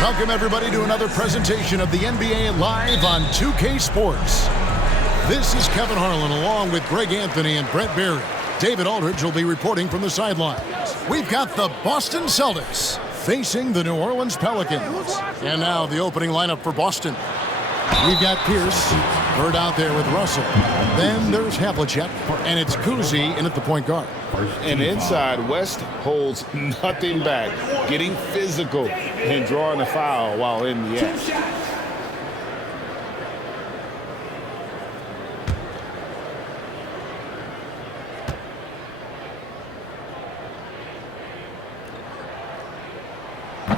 Welcome, everybody, to another presentation of the NBA Live on 2K Sports. This is Kevin Harlan along with Greg Anthony and Brett Berry. David Aldridge will be reporting from the sidelines. We've got the Boston Celtics facing the New Orleans Pelicans. And now the opening lineup for Boston. We've got Pierce, Bird out there with Russell. Then there's Havlicek, and it's Kuzi in at the point guard. And inside, West holds nothing back, getting physical and drawing a foul while in the act.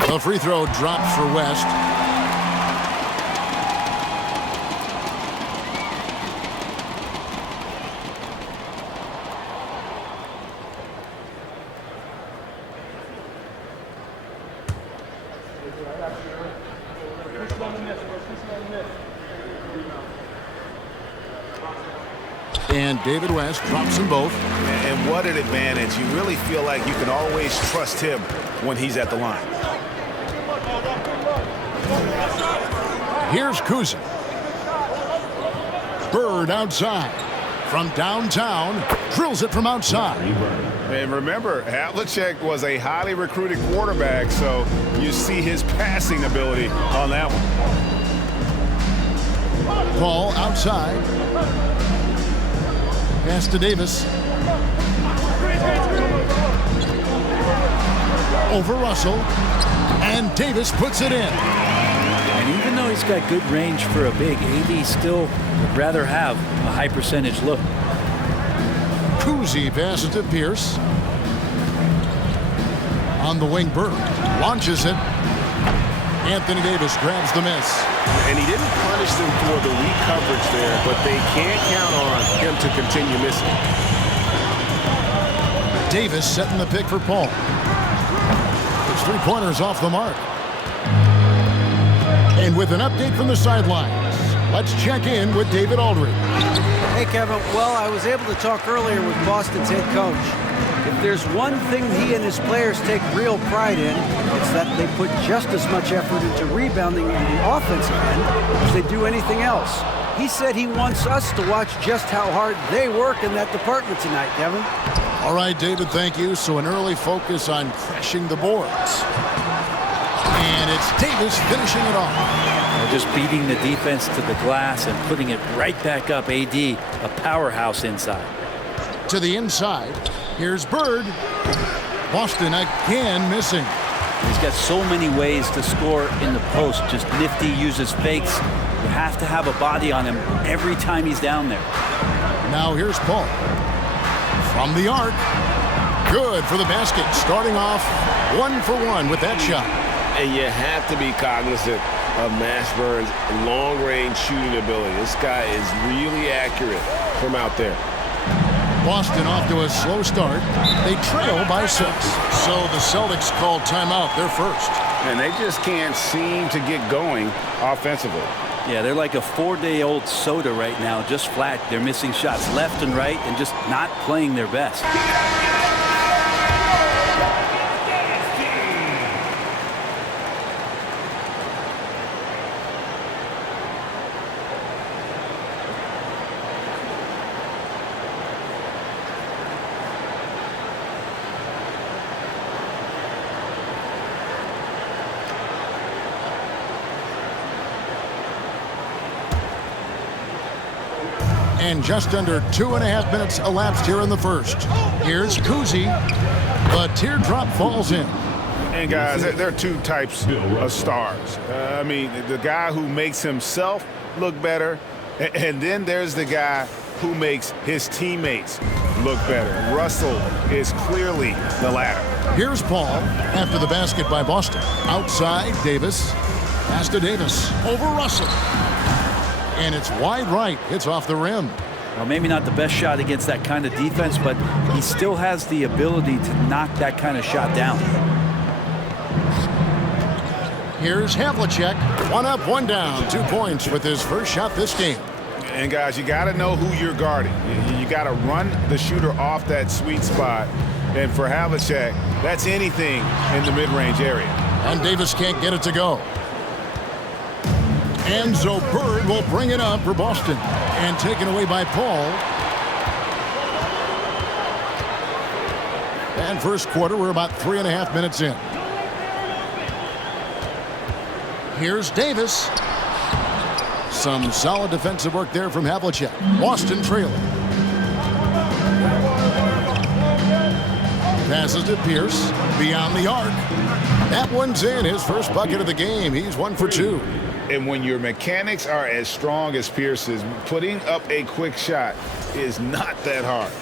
The free throw drops for West. And David West drops them both. And what an advantage. You really feel like you can always trust him when he's at the line. Here's Kuzi. Bird outside. From downtown, drills it from outside. And remember, Havlicek was a highly recruited quarterback, so you see his passing ability on that one. Ball outside. Pass to Davis. Over Russell. And Davis puts it in. And even though he's got good range for a big, AD still would rather have a high percentage look. Kuzi passes to Pierce. On the wing, Bird launches it. Anthony Davis grabs the miss. And he didn't punish them for the weak coverage there, but they can't count on him to continue missing. Davis setting the pick for Paul. His three-pointers off the mark. And with an update from the sidelines, let's check in with David Aldridge. Hey, Kevin. Well, I was able to talk earlier with Boston's head coach. If there's one thing he and his players take real pride in, it's that they put just as much effort into rebounding on the offensive end as they do anything else. He said he wants us to watch just how hard they work in that department tonight, Kevin. All right, David, thank you. So an early focus on crashing the boards. And it's Davis finishing it off. Just beating the defense to the glass and putting it right back up. AD, a powerhouse inside. To the inside. Here's Bird. Boston again missing. He's got so many ways to score in the post. Just nifty, uses fakes. You have to have a body on him every time he's down there. Now here's Paul. From the arc. Good for the basket. Starting off 1-for-1 with that shot. And you have to be cognizant of Mashburn's long-range shooting ability. This guy is really accurate from out there. Boston off to a slow start. They trail by 6. So the Celtics called timeout. They're first. And they just can't seem to get going offensively. Yeah, they're like a 4-day-old soda right now, just flat. They're missing shots left and right and just not playing their best. And just under 2.5 minutes elapsed here in the first. Here's Kuzi. The teardrop falls in. And guys, there are two types of stars. I mean, the guy who makes himself look better, and then there's the guy who makes his teammates look better. Russell is clearly the latter. Here's Paul after the basket by Boston. Outside, Davis. Pass to Davis. Over Russell. And it's wide right. It's off the rim. Well, maybe not the best shot against that kind of defense, but he still has the ability to knock that kind of shot down. Here's Havlicek. 1 up, 1 down. 2 points with his first shot this game. And guys, you got to know who you're guarding. You got to run the shooter off that sweet spot. And for Havlicek, that's anything in the mid-range area. And Davis can't get it to go. And so Bird will bring it up for Boston. And taken away by Paul. And first quarter, we're about 3.5 minutes in. Here's Davis. Some solid defensive work there from Havlicek. Boston trailing. Passes to Pierce. Beyond the arc. That one's in. His first bucket of the game. He's 1 for 2. And when your mechanics are as strong as Pierce's, putting up a quick shot is not that hard.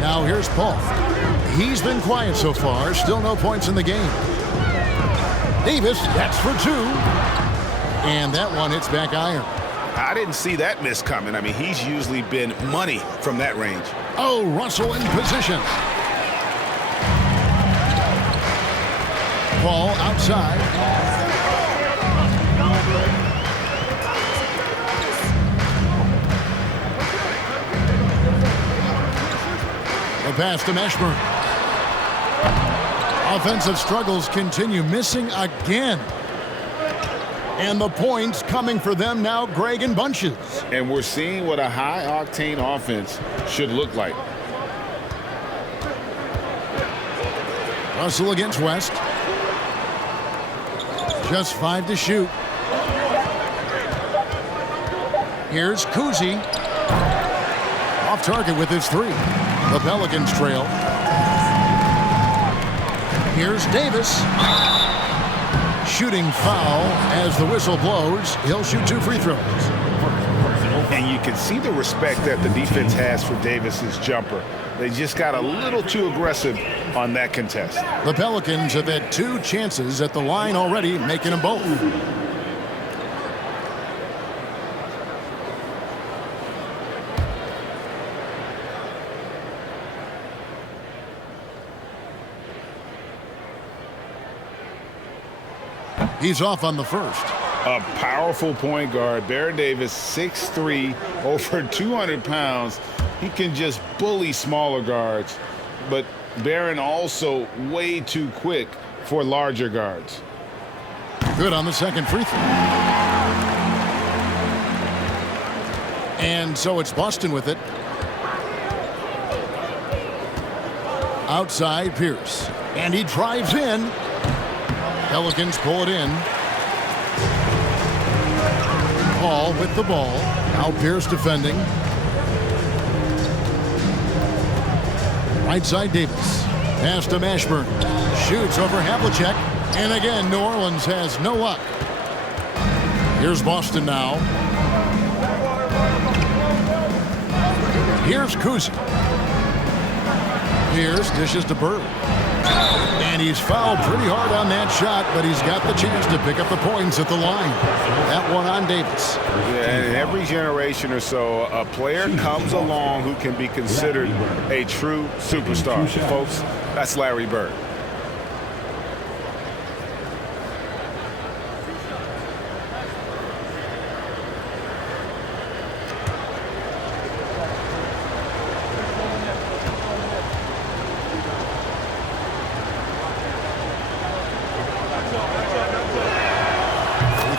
Now here's Paul. He's been quiet so far. Still no points in the game. Davis, that's for 2. And that one hits back iron. I didn't see that miss coming. I mean, he's usually been money from that range. Oh, Russell in position. Paul outside. The pass to Mashburn. Offensive struggles continue, missing again. And the points coming for them now, Greg, in bunches. And we're seeing what a high-octane offense should look like. Russell against West. Just 5 to shoot. Here's Kuzi. Off target with his 3. The Pelicans trail. Here's Davis. Shooting foul as the whistle blows. He'll shoot 2 free throws. And you can see the respect that the defense has for Davis's jumper. They just got a little too aggressive on that contest. The Pelicans have had 2 chances at the line already, making them both. He's off on the first. A powerful point guard. Baron Davis, 6'3", over 200 pounds. He can just bully smaller guards. But Baron also way too quick for larger guards. Good on the second free throw. And so it's Boston with it. Outside Pierce. And he drives in. Pelicans pull it in. Paul with the ball. Now Pierce defending. Right side Davis. Pass to Mashburn. Shoots over Havlicek. And again, New Orleans has no luck. Here's Boston now. Here's Kuzi. Pierce dishes to Bird. And he's fouled pretty hard on that shot, but he's got the chance to pick up the points at the line. That one on Davis. Yeah, in every generation or so, a player comes along who can be considered a true superstar. Folks, that's Larry Bird.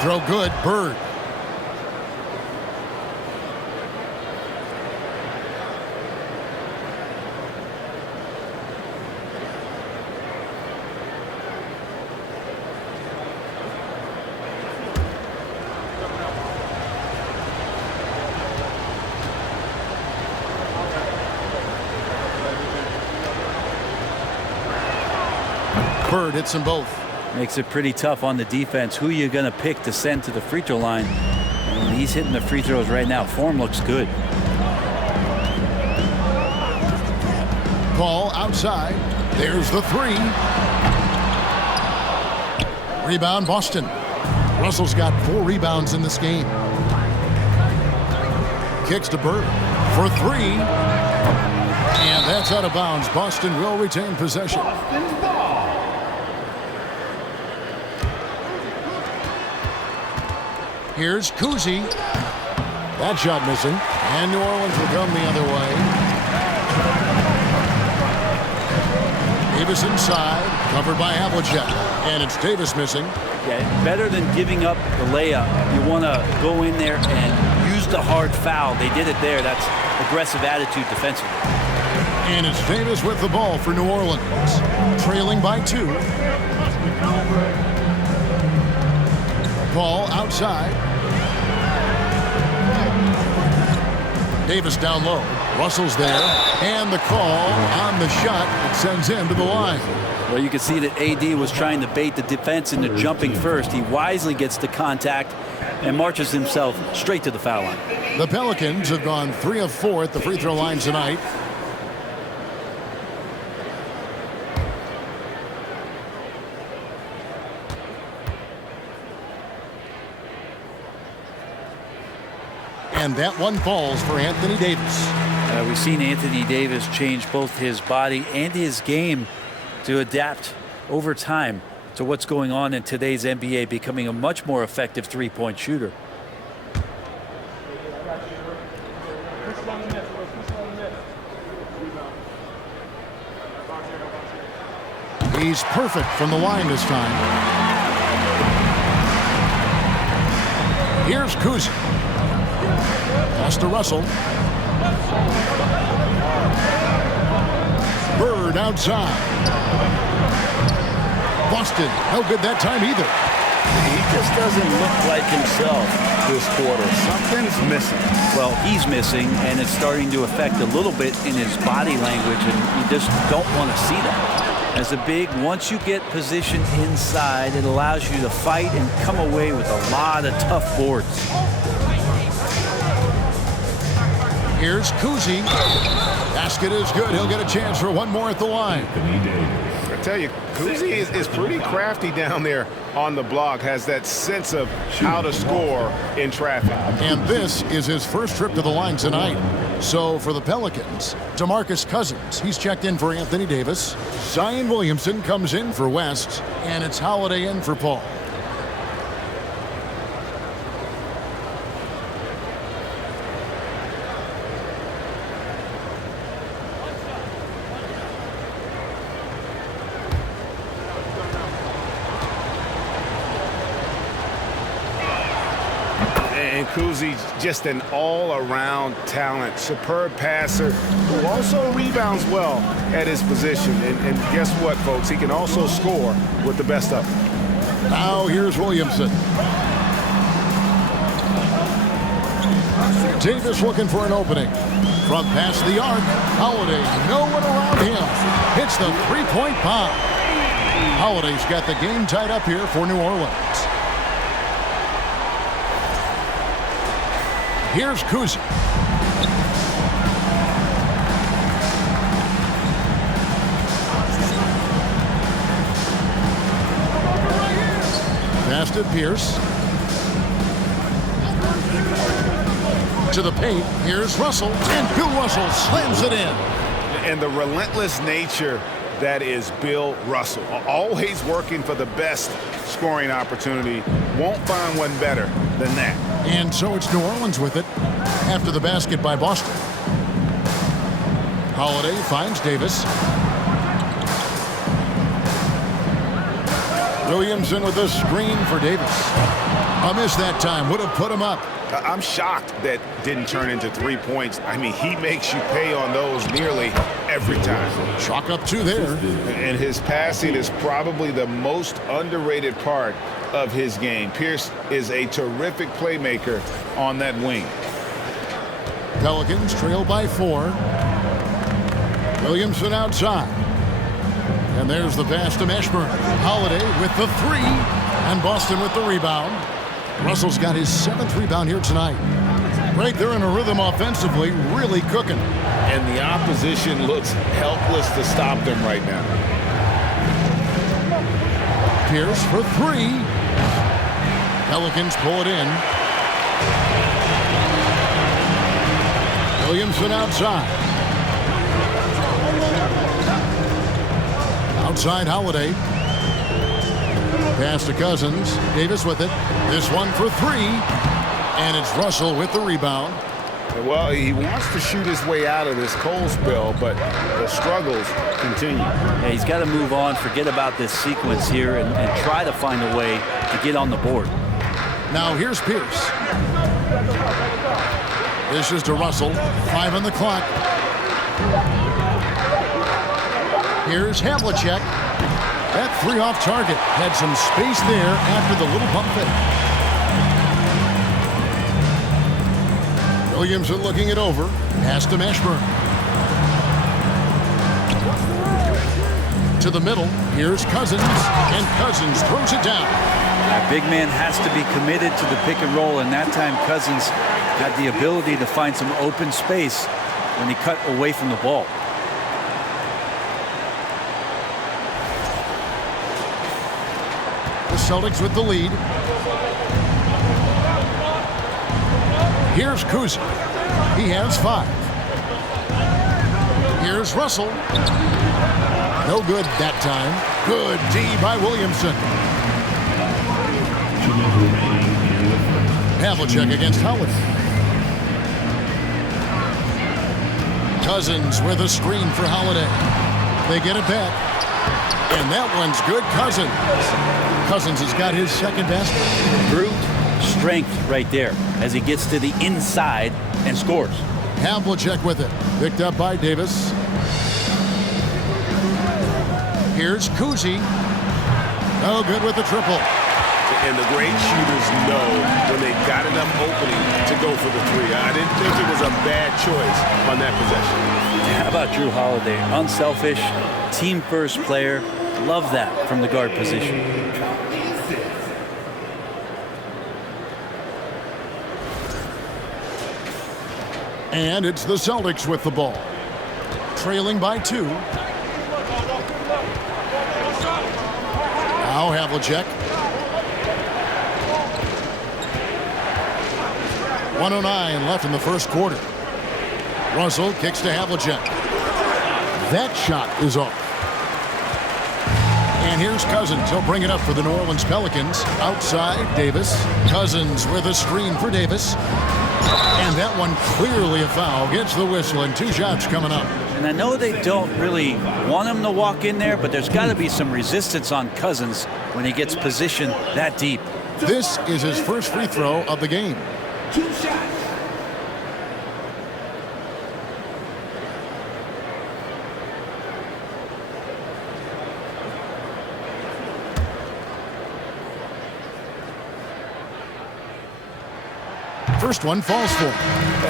Throw good. Bird. Bird hits them both. Makes it pretty tough on the defense. Who you going to pick to send to the free throw line? And he's hitting the free throws right now. Form looks good. Paul outside. There's the 3. Rebound Boston. Russell's got 4 rebounds in this game. Kicks to Bird for 3. And that's out of bounds. Boston will retain possession. Here's Kuzi. That shot missing. And New Orleans will come the other way. Davis inside, covered by Havlicek. And it's Davis missing. Yeah, better than giving up the layup. You want to go in there and use the hard foul. They did it there. That's aggressive attitude defensively. And it's Davis with the ball for New Orleans. Trailing by 2. Ball outside. Davis down low. Russell's there. And the call on the shot that sends him to the line. Well, you can see that AD was trying to bait the defense into jumping first. He wisely gets the contact and marches himself straight to the foul line. The Pelicans have gone 3 of 4 at the free throw line tonight. And that one falls for Anthony Davis. We've seen Anthony Davis change both his body and his game to adapt over time to what's going on in today's NBA, becoming a much more effective three-point shooter. He's perfect from the line this time. Here's Kuzi. Pass to Russell. Bird outside. Boston, no good that time either. He just doesn't look like himself this quarter. Something's missing. Well, he's missing, and it's starting to affect a little bit in his body language, and you just don't want to see that. As a big, once you get positioned inside, it allows you to fight and come away with a lot of tough boards. Here's Kuzi. Basket is good. He'll get a chance for one more at the line. I tell you, Kuzi is pretty crafty down there on the block, has that sense of how to score in traffic. And this is his first trip to the line tonight. So for the Pelicans, DeMarcus Cousins, he's checked in for Anthony Davis. Zion Williamson comes in for West, and it's Holiday in for Paul. And Kuzi's just an all-around talent, superb passer who also rebounds well at his position. And guess what, folks? He can also score with the best of them. Now here's Williamson. Davis looking for an opening. From past the arc, Holiday, no one around him. Hits the three-point bomb. Holiday's got the game tied up here for New Orleans. Here's Kuzi. Pass to Pierce. To the paint. Here's Russell. And Bill Russell slams it in. And the relentless nature that is Bill Russell. Always working for the best scoring opportunity. Won't find one better than that. And so it's New Orleans with it after the basket by Boston. Holiday finds Davis. Williamson with a screen for Davis. A miss that time. Would have put him up. I'm shocked that didn't turn into 3 points. I mean, he makes you pay on those nearly every time. Chalk up 2 there. And his passing is probably the most underrated part of his game. Pierce is a terrific playmaker on that wing. Pelicans trail by 4. Williamson outside. And there's the pass to Mashburn. Holiday with the 3. And Boston with the rebound. Russell's got his 7th rebound here tonight. Right there in a rhythm offensively, really cooking. And the opposition looks helpless to stop them right now. Pierce for 3. Pelicans pull it in. Williamson outside. Outside Holiday. Pass to Cousins. Davis with it. This one for 3. And it's Russell with the rebound. Well, he wants to shoot his way out of this cold spell, but the struggles continue. Yeah, he's got to move on, forget about this sequence here, and try to find a way to get on the board. Now here's Pierce. This is to Russell. 5 on the clock. Here's Havlicek. That 3 off target. Had some space there after the little pump fake. Williamson looking it over. Pass to Mashburn. To the middle. Here's Cousins. And Cousins throws it down. That big man has to be committed to the pick and roll, and that time Cousins had the ability to find some open space when he cut away from the ball. The Celtics with the lead. Here's Kuzi. He has 5. Here's Russell. No good that time. Good D by Williamson. Havlicek against Howard. Cousins with a screen for Holiday. They get it back. And that one's good. Cousins. Cousins has got his second basket. Brute strength right there as he gets to the inside and scores. Havlicek with it. Picked up by Davis. Here's Kuzi. No good with the triple. And the great shooters know when they've got enough opening to go for the 3. I didn't think it was a bad choice on that possession. How about Drew Holiday? Unselfish, team-first player. Love that from the guard position. And it's the Celtics with the ball. Trailing by 2. Now Havlicek. 1:09 left in the first quarter. Russell kicks to Havlicek. That shot is off. And here's Cousins. He'll bring it up for the New Orleans Pelicans. Outside, Davis. Cousins with a screen for Davis. And that one clearly a foul. Gets the whistle, and 2 shots coming up. And I know they don't really want him to walk in there, but there's got to be some resistance on Cousins when he gets positioned that deep. This is his first free throw of the game. 2 shots. First one falls for him.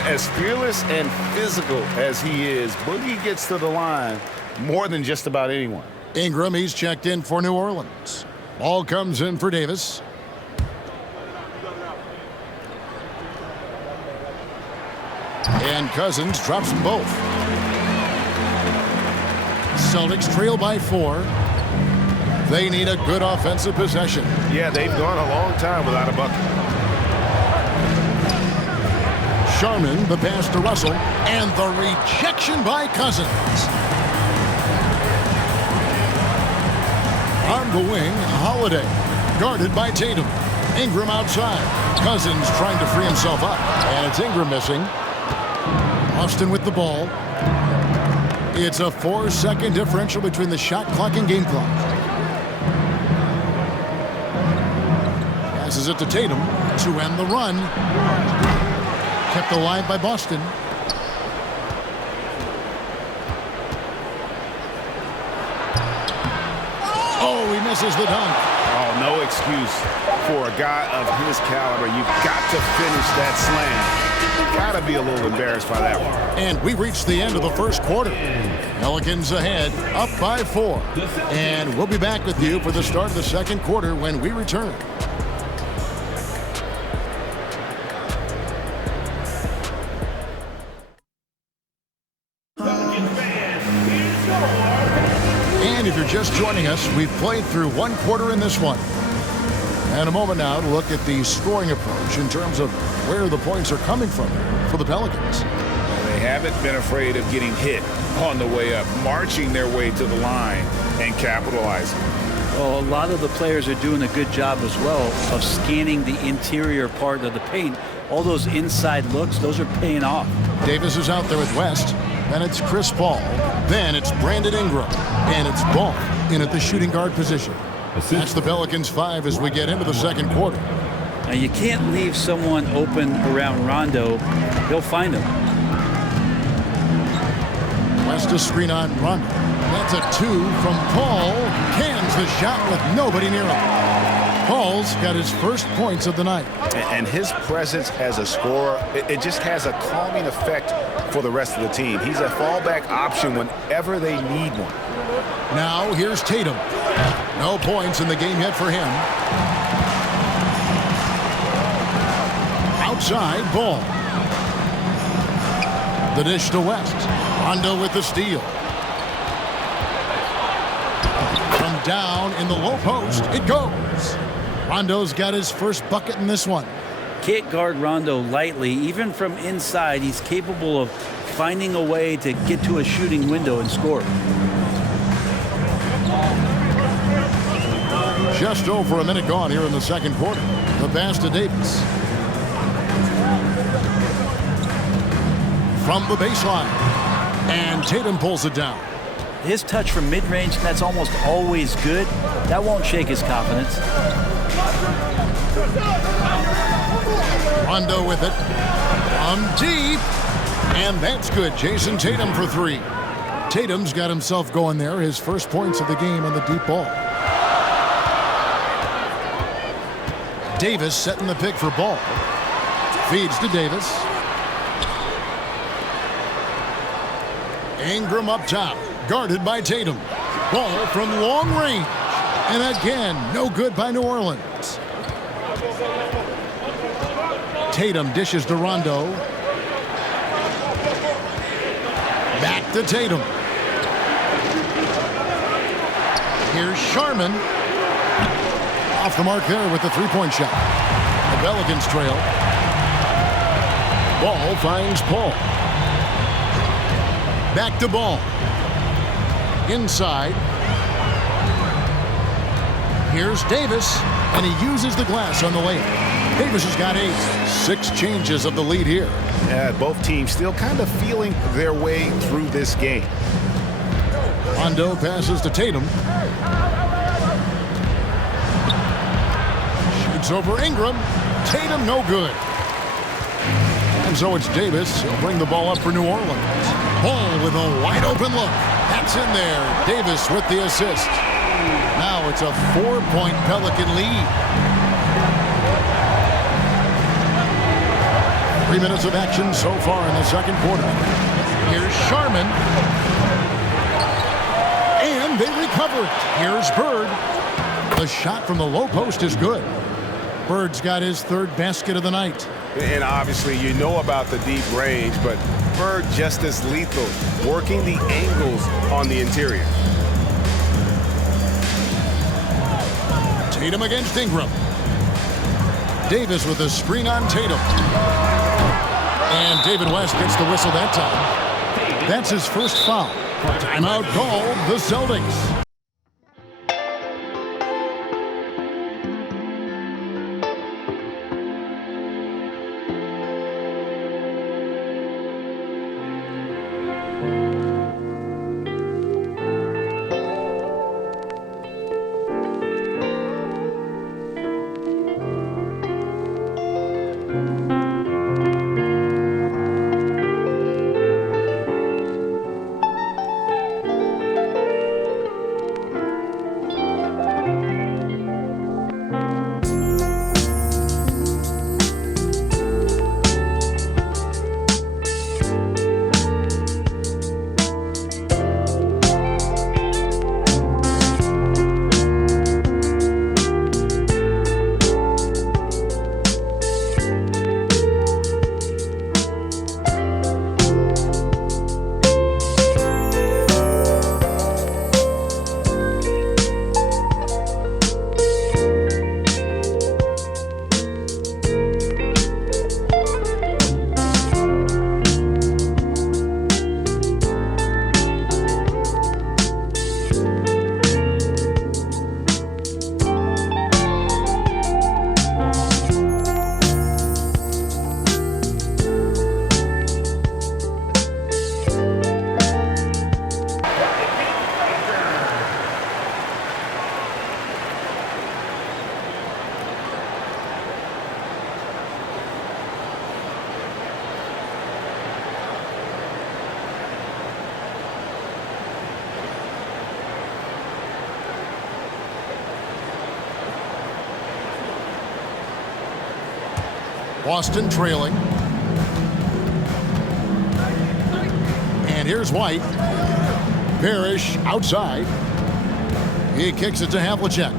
As fearless and physical as he is, Boogie gets to the line more than just about anyone. Ingram, he's checked in for New Orleans. Ball comes in for Davis. And Cousins drops them both. Celtics trail by 4. They need a good offensive possession. Yeah, they've gone a long time without a bucket. Sharman, the pass to Russell, and the rejection by Cousins. On the wing, Holiday, guarded by Tatum. Ingram outside. Cousins trying to free himself up, and it's Ingram missing. Austin with the ball. It's a 4-second differential between the shot clock and game clock. Passes it to Tatum to end the run. Kept alive by Boston. Oh, he misses the dunk. Oh, no excuse for a guy of his caliber. You've got to finish that slam. Got to be a little embarrassed by that one. And we reached the end of the first quarter. Pelicans ahead, up by 4. And we'll be back with you for the start of the second quarter when we return. And if you're just joining us, we've played through 1 quarter in this one. And a moment now to look at the scoring approach in terms of where the points are coming from for the Pelicans. They haven't been afraid of getting hit on the way up, marching their way to the line and capitalizing. Well, a lot of the players are doing a good job as well of scanning the interior part of the paint all those inside looks, those are paying off. Davis is out there with West. Then it's Chris Paul. Then it's Brandon Ingram. And it's Ball in at the shooting guard position. That's the Pelicans 5 as we get into the second quarter. Now you can't leave someone open around Rondo. He'll find him. West to screen on Rondo. That's a 2 from Paul. Cans the shot with nobody near him. Paul's got his first points of the night. And his presence as a scorer, it just has a calming effect for the rest of the team. He's a fallback option whenever they need one. Now here's Tatum. No points in the game yet for him. Outside Ball. The dish to West. Rondo with the steal. From down in the low post, it goes. Rondo's got his first bucket in this one. Can't guard Rondo lightly. Even from inside, he's capable of finding a way to get to a shooting window and score. Just over a minute gone here in the second quarter. The pass to Davis. From the baseline. And Tatum pulls it down. His touch from mid-range, that's almost always good. That won't shake his confidence. Rondo with it. From deep. And that's good. Jason Tatum for 3. Tatum's got himself going there. His first points of the game on the deep ball. Davis setting the pick for Ball. Feeds to Davis. Ingram up top. Guarded by Tatum. Ball from long range. And again, no good by New Orleans. Tatum dishes to Rondo. Back to Tatum. Here's Sharman. Off the mark there with the three-point shot. The Pelicans trail. Ball finds Paul. Back to Ball. Inside. Here's Davis, and he uses the glass on the layup. Davis has got 8. 6 changes of the lead here. Yeah, both teams still kind of feeling their way through this game. Rondo passes to Tatum. Shoots over Ingram. Tatum no good. And so it's Davis. He'll bring the ball up for New Orleans. Ball with a wide open look. That's in there. Davis with the assist. Now it's a 4-point Pelican lead. 3 minutes of action so far in the second quarter. Here's Sharman. And they recover it. Here's Bird. The shot from the low post is good. Bird's got his 3rd basket of the night. And obviously you know about the deep range, but Bird just as lethal, working the angles on the interior. Tatum against Ingram. Davis with a screen on Tatum. And David West gets the whistle that time. That's his first foul. Timeout called the Celtics. Boston trailing. And here's White. Parrish outside. He kicks it to Havlicek.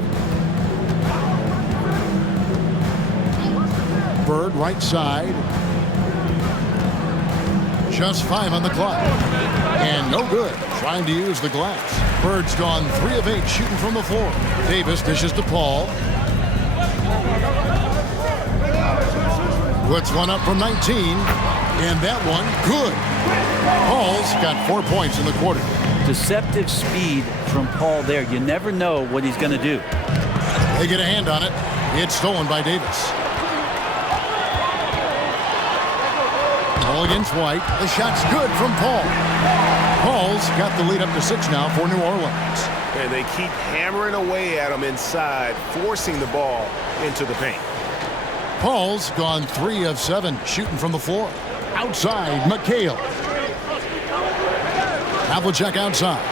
Bird right side. Just 5 on the clock. And no good. Trying to use the glass. Bird's gone 3 of 8 shooting from the floor. Davis dishes to Paul. Puts one up from 19. And that one, good. Paul's got 4 points in the quarter. Deceptive speed from Paul there. You never know what he's going to do. They get a hand on it. It's stolen by Davis. Paul against White. The shot's good from Paul. Paul's got the lead up to 6 now for New Orleans. And they keep hammering away at him inside, forcing the ball into the paint. Paul's gone 3 of 7 shooting from the floor. Outside, McHale. Havlicek outside.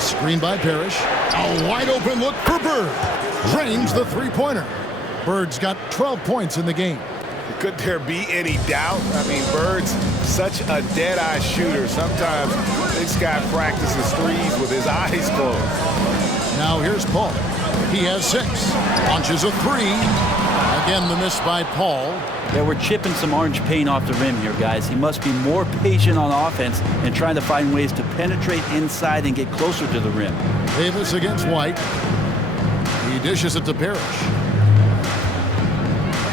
Screen by Parrish. A wide open look for Bird. Drains the three-pointer. Bird's got 12 points in the game. Could there be any doubt? I mean, Bird's such a dead-eye shooter. Sometimes this guy practices threes with his eyes closed. Now here's Paul. He has 6. Launches a 3. Again, the miss by Paul. Yeah, we're chipping some orange paint off the rim here, guys. He must be more patient on offense and trying to find ways to penetrate inside and get closer to the rim. Davis against White. He dishes it to Parrish.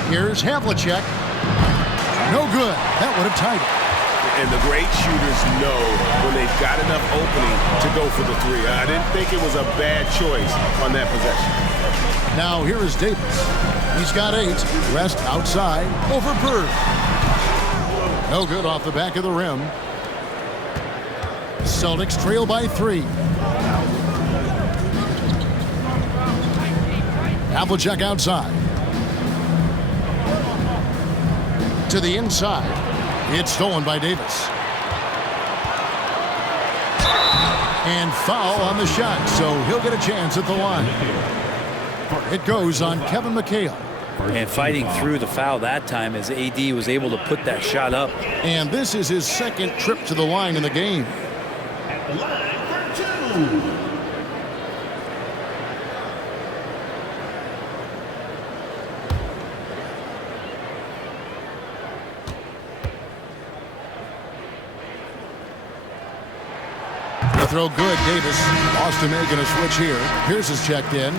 Here's Havlicek. No good. That would have tied it. And the great shooters know when they've got enough opening to go for the 3. I didn't think it was a bad choice on that possession. Now here is Davis. He's got 8. Rest outside over Bird. No good off the back of the rim. Celtics trail by 3. Havlicek outside. To the inside. It's stolen by Davis. And foul on the shot, so he'll get a chance at the line. It goes on Kevin McHale. And fighting through the foul that time as AD was able to put that shot up. And this is his 2nd trip to the line in the game. At the line for 2. The throw good, Davis. Boston making a switch here. Pierce is checked in.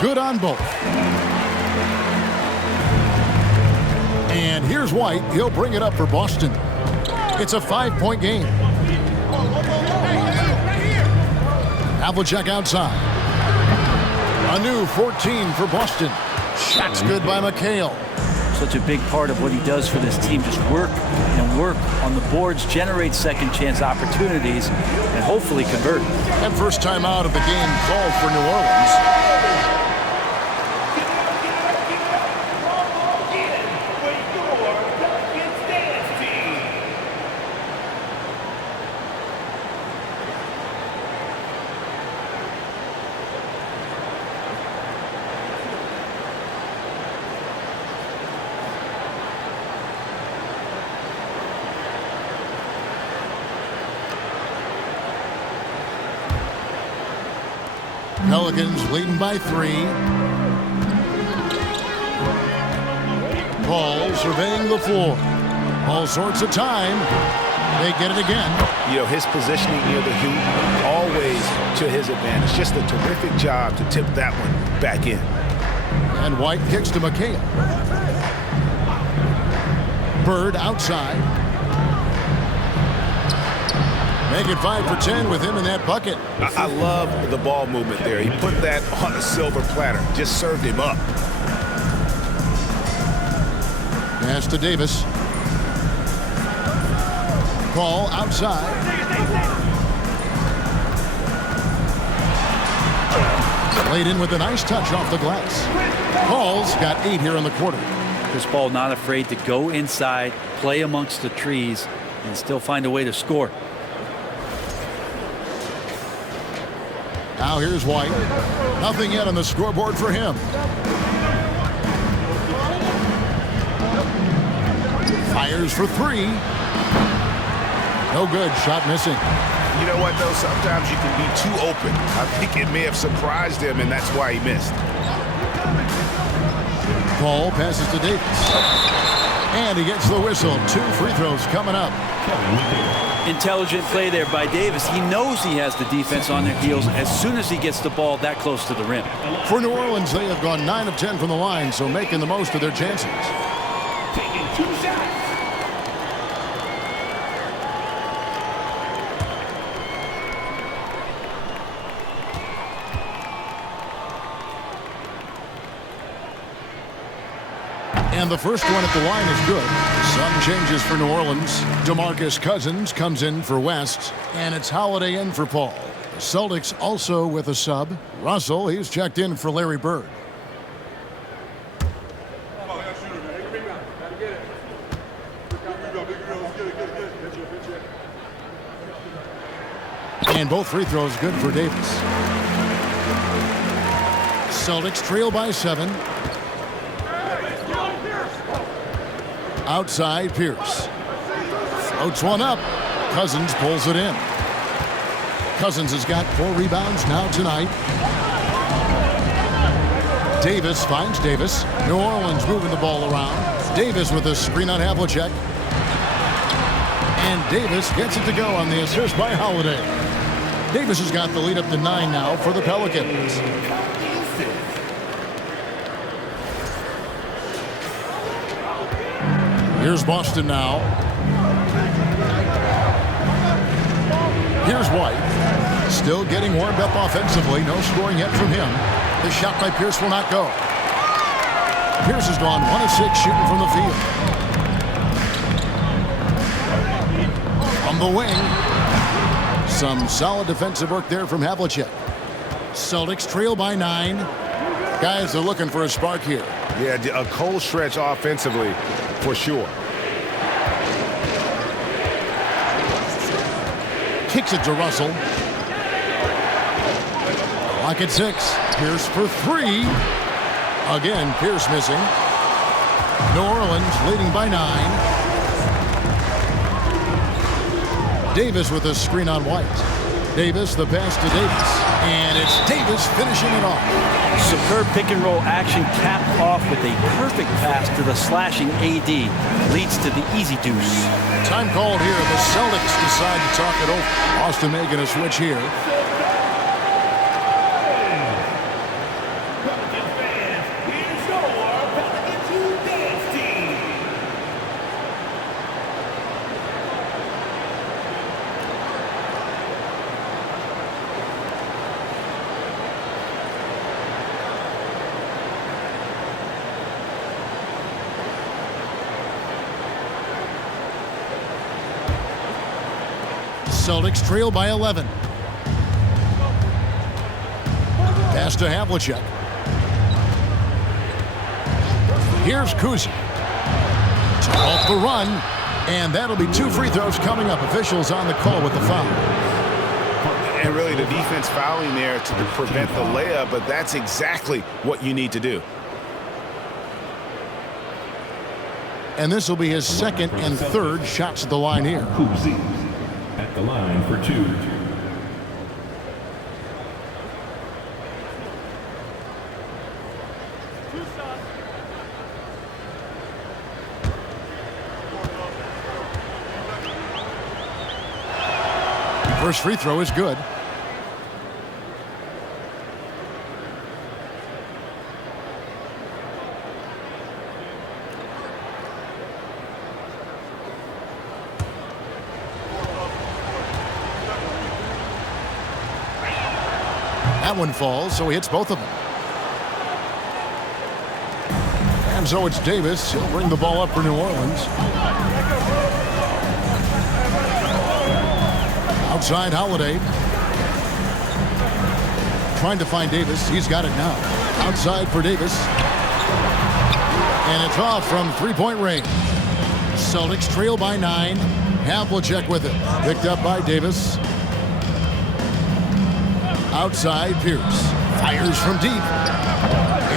Good on both. And here's White. He'll bring it up for Boston. It's a 5-point game. Havlicek outside. A new 14 for Boston. Shot's good by McHale. Such a big part of what he does for this team. Just work and work on the boards, generate second chance opportunities, and hopefully convert. And first time out of the game called for New Orleans. Pelicans leading by 3. Paul surveying the floor. All sorts of time. They get it again. You know, his positioning near the hoop, always to his advantage. Just a terrific job to tip that one back in. And White kicks to McHale. Bird outside. Make it 5 for 10 with him in that bucket. I love the ball movement there. He put that on a silver platter. Just served him up. Pass to Davis. Paul outside. Laid in with a nice touch off the glass. Paul's got 8 here in the quarter. Chris Paul not afraid to go inside, play amongst the trees, and still find a way to score. Now here's White. Nothing yet on the scoreboard for him. Fires for 3. No good. Shot missing. You know what, though? Sometimes you can be too open. I think it may have surprised him, and that's why he missed. Paul passes to Davis. And he gets the whistle. 2 free throws coming up. Intelligent play there by Davis. He knows he has the defense on their heels as soon as he gets the ball that close to the rim. For New Orleans, they have gone 9 of 10 from the line, so making the most of their chances. Taking 2 shots. And the first one at the line is good. Some changes for New Orleans. DeMarcus Cousins comes in for West, and it's Holiday in for Paul. The Celtics also with a sub. Russell, he's checked in for Larry Bird. And both free throws good for Davis. Celtics trail by 7. Outside, Pierce. Floats one up. Cousins pulls it in. Cousins has got 4 rebounds now tonight. Davis finds Davis. New Orleans moving the ball around. Davis with a screen on Havlicek. And Davis gets it to go on the assist by Holiday. Davis has got the lead up to 9 now for the Pelicans. Here's Boston now. Here's White. Still getting warmed up offensively. No scoring yet from him. The shot by Pierce will not go. Pierce has gone 1 of 6 shooting from the field. From the wing. Some solid defensive work there from Havlicek. Celtics trail by 9. Guys are looking for a spark here. Yeah, a cold stretch offensively. For sure. Kicks it to Russell. Clock at 6. Pierce for 3. Again, Pierce missing. New Orleans leading by 9. Davis with a screen on White. Davis, the pass to Davis. And it's Davis finishing it off. Superb pick and roll action capped off with a perfect pass to the slashing AD. Leads to the easy deuce. Time called here. The Celtics decide to talk it over. Boston making a switch here. Pelicans fans, here's your Pelicans dance team. Celtics trail by 11. Pass to Havlicek. Here's Kuzi. Off the run. And that'll be 2 free throws coming up. Officials on the call with the foul. And really the defense fouling there to prevent the layup, but that's exactly what you need to do. And this will be his 2nd and 3rd shots at the line here. Kuzi at the line for 2. First free throw is good. That one falls, so he hits both of them. And so it's Davis. He'll bring the ball up for New Orleans. Outside Holiday. trying to find Davis. He's got it now. Outside for Davis. And it's off from three-point range. Celtics trail by 9. Havlicek with it. Picked up by Davis. Outside, Pierce. Fires from deep.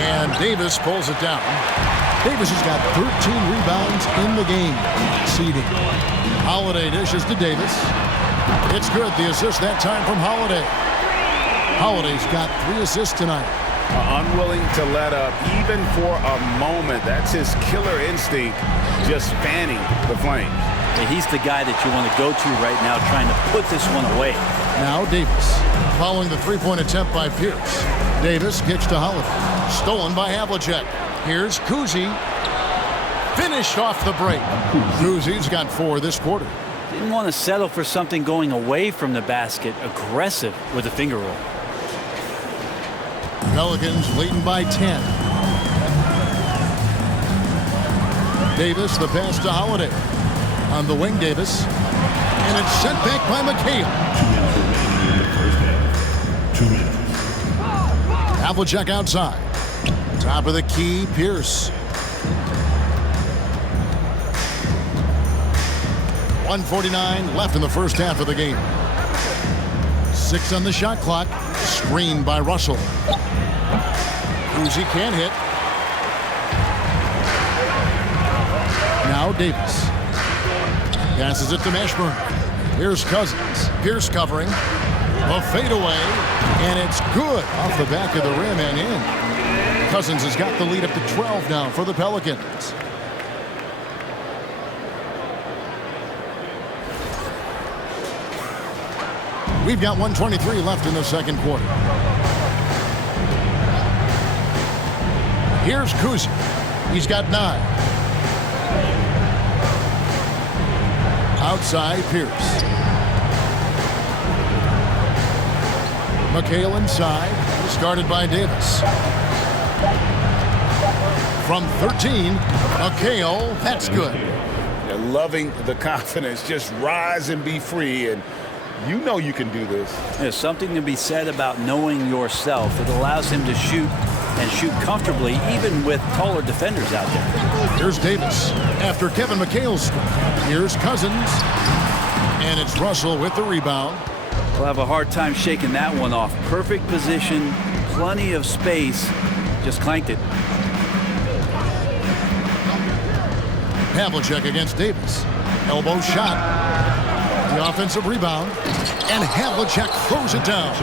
And Davis pulls it down. Davis has got 13 rebounds in the game. Seeding. Holiday dishes to Davis. It's good. The assist that time from Holiday. Holiday's got 3 assists tonight. Unwilling to let up even for a moment. That's his killer instinct, just fanning the flames. He's the guy that you want to go to right now, trying to put this one away. Now Davis, following the three-point attempt by Pierce. Davis kicks to Holiday. Stolen by Havlicek. Here's Kuzi. Finished off the break. Kuzi's got 4 this quarter. Didn't want to settle for something going away from the basket. Aggressive with a finger roll. Pelicans leading by 10. Davis, the pass to Holiday. On the wing, Davis. And it's sent back by McHale. 2 minutes. Havlicek outside. Top of the key, Pierce. 1:49 left in the first half of the game. 6 on the shot clock. Screened by Russell. Kuzi can't hit. Now Davis. Passes it to Mashburn. Here's Cousins. Pierce covering. A fadeaway. And it's good off the back of the rim and in. Cousins has got the lead up to 12 now for the Pelicans. We've got 1:23 left in the second quarter. Here's Kuzi. He's got 9. Outside, Pierce. McHale inside. Started by Davis. From 13, McHale. That's good. They're loving the confidence. Just rise and be free. And you know you can do this. There's something to be said about knowing yourself. It allows him to shoot and shoot comfortably, even with taller defenders out there. Here's Davis after Kevin McHale's score. Here's Cousins. And it's Russell with the rebound. We'll have a hard time shaking that one off. Perfect position, plenty of space. Just clanked it. Havlicek against Davis. Elbow shot. The offensive rebound. And Havlicek throws it down.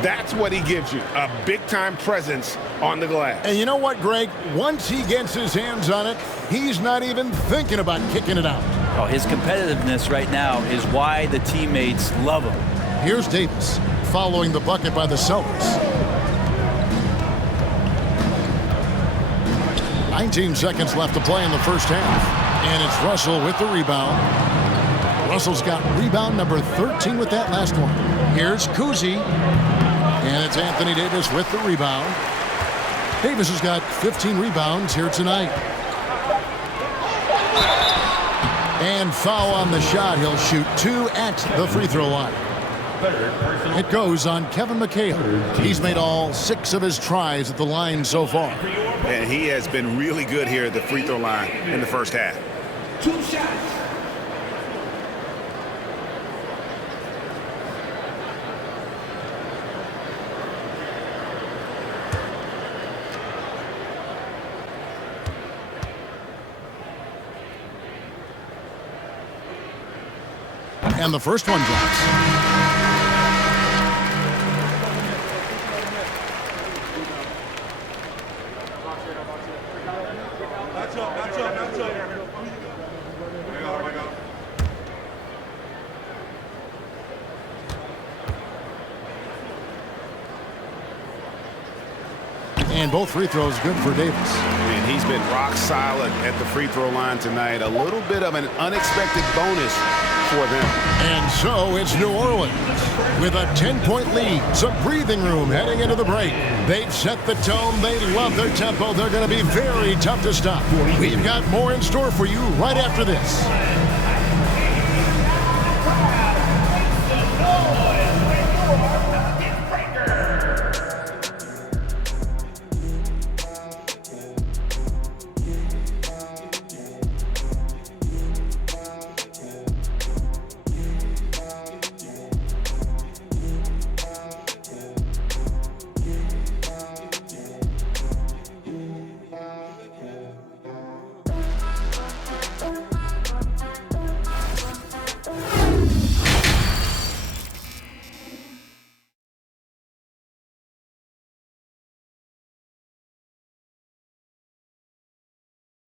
That's what he gives you, a big-time presence on the glass. And you know what, Greg? Once he gets his hands on it, he's not even thinking about kicking it out. Oh, his competitiveness right now is why the teammates love him. Here's Davis, following the bucket by the Celtics. 19 seconds left to play in the first half. And it's Russell with the rebound. Russell's got rebound number 13 with that last one. Here's Kuzi. And it's Anthony Davis with the rebound. Davis has got 15 rebounds here tonight. And foul on the shot. He'll shoot 2 at the free throw line. It goes on Kevin McHale. He's made all 6 of his tries at the line so far. And he has been really good here at the free throw line in the first half. 2 shots. And the first one drops. And both free throws good for Davis. And he's been rock solid at the free throw line tonight. A little bit of an unexpected bonus for them. And so it's New Orleans with a 10-point lead. Some breathing room heading into the break. They've set the tone. They love their tempo. They're going to be very tough to stop. We've got more in store for you right after this.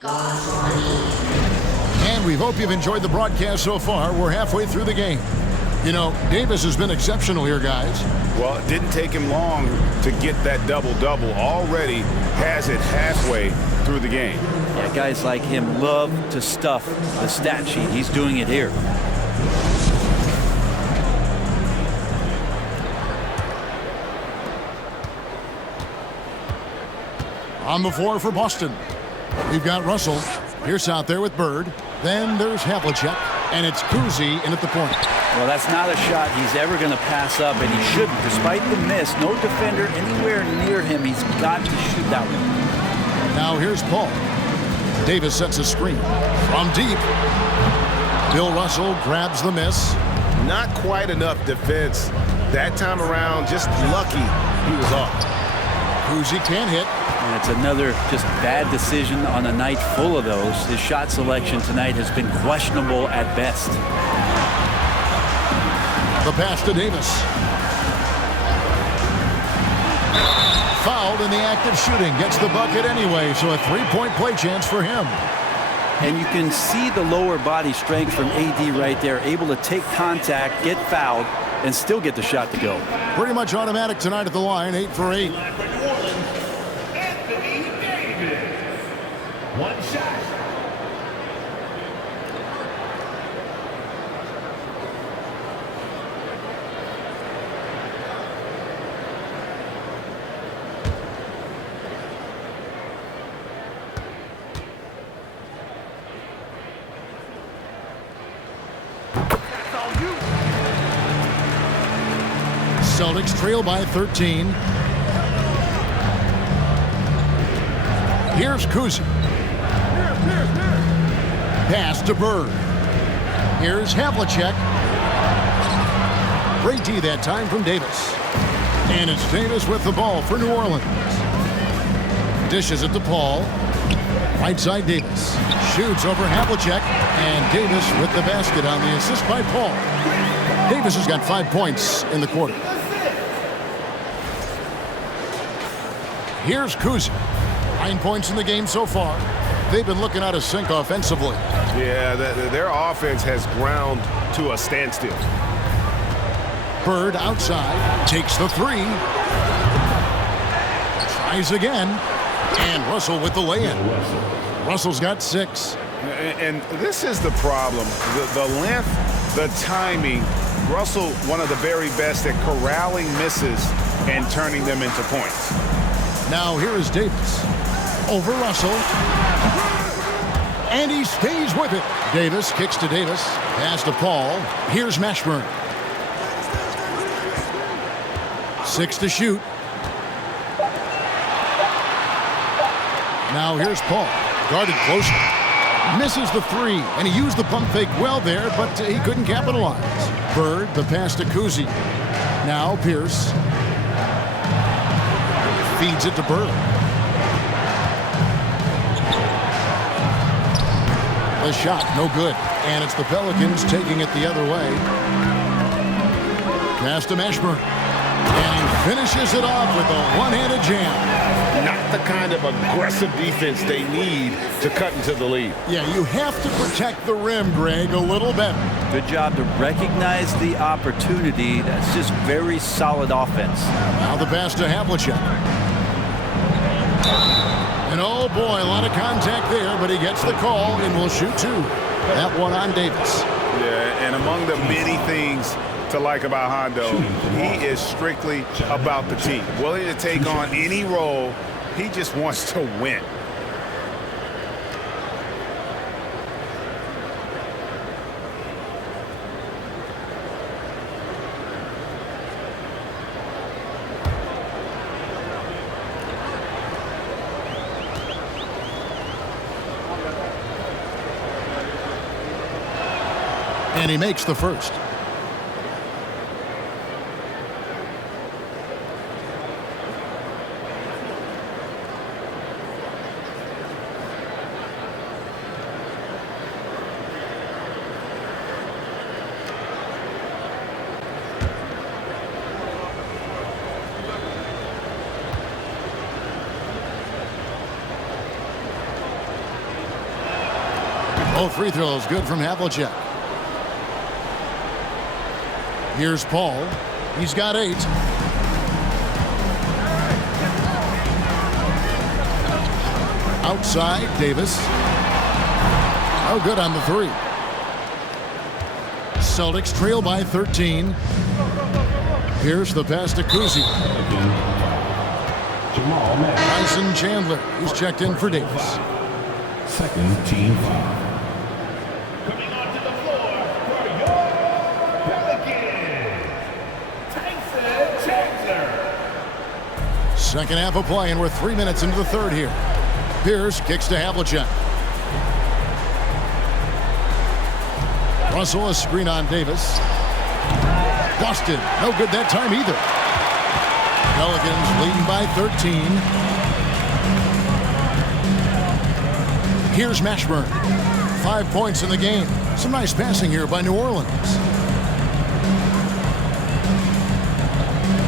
And we hope you've enjoyed the broadcast so far. We're halfway through the game. You know, Davis has been exceptional here, guys. Well, it didn't take him long to get that double-double. Already has it halfway through the game. Yeah, guys like him love to stuff the stat sheet. He's doing it here. On the floor for Boston. We've got Russell. Pierce out there with Bird. Then there's Havlicek. And it's Kuzi in at the point. Well, that's not a shot he's ever going to pass up, and he shouldn't. Despite the miss, no defender anywhere near him. He's got to shoot that one. Now here's Paul. Davis sets a screen from deep. Bill Russell grabs the miss. Not quite enough defense. That time around, just lucky he was off. Kuzi can't hit. And it's another just bad decision on a night full of those. His shot selection tonight has been questionable at best. The pass to Davis. Fouled in the act of shooting. Gets the bucket anyway, so a three-point play chance for him. And you can see the lower body strength from AD right there, able to take contact, get fouled, and still get the shot to go. Pretty much automatic tonight at the line, 8 for 8. One shot. Celtics trail by 13. Here's Kuzi. Pass to Bird. Here's Havlicek. Great D that time from Davis. And it's Davis with the ball for New Orleans. Dishes it to Paul. Right side Davis. Shoots over Havlicek. And Davis with the basket on the assist by Paul. Davis has got 5 points in the quarter. Here's Kuzi. 9 points in the game so far. They've been looking out of sync offensively. Yeah, their offense has ground to a standstill. Bird outside. Takes the three. Tries again. And Russell with the lay-in. Russell's got 6. And this is the problem. The length, the timing. Russell, one of the very best at corralling misses and turning them into points. Now here is Davis. Over Russell. And he stays with it. Davis kicks to Davis. Pass to Paul. Here's Mashburn. 6 to shoot. Now here's Paul. Guarded closely. Misses the three. And he used the pump fake well there, but he couldn't capitalize. Bird, the pass to Kuzi. Now Pierce. Feeds it to Bird. The shot, no good. And it's the Pelicans taking it the other way. Pass to Mashburn. And he finishes it off with a one-handed jam. Not the kind of aggressive defense they need to cut into the lead. Yeah, you have to protect the rim, Greg, a little better. Good job to recognize the opportunity. That's just very solid offense. Now the pass to Havlicek. And oh boy, a lot of contact there, but he gets the call and will shoot 2. That one on Davis. Yeah, and among the many things to like about Hondo, he is strictly about the team. Willing to take on any role. He just wants to win. And he makes the first. Both free throws good from Havlicek. Here's Paul. He's got 8. Outside, Davis. Oh, good on the 3. Celtics trail by 13. Here's the pass to Kuzi. Tyson Chandler. He's checked in for Davis. Second team foul. Coming onto the floor for your Pelicans, Tyson Chandler. Second half of play, and we're 3 minutes into the third here. Pierce kicks to Havlicek. Russell, a screen on Davis. Boston, no good that time either. Pelicans leading by 13. Here's Mashburn. 5 points in the game. Some nice passing here by New Orleans.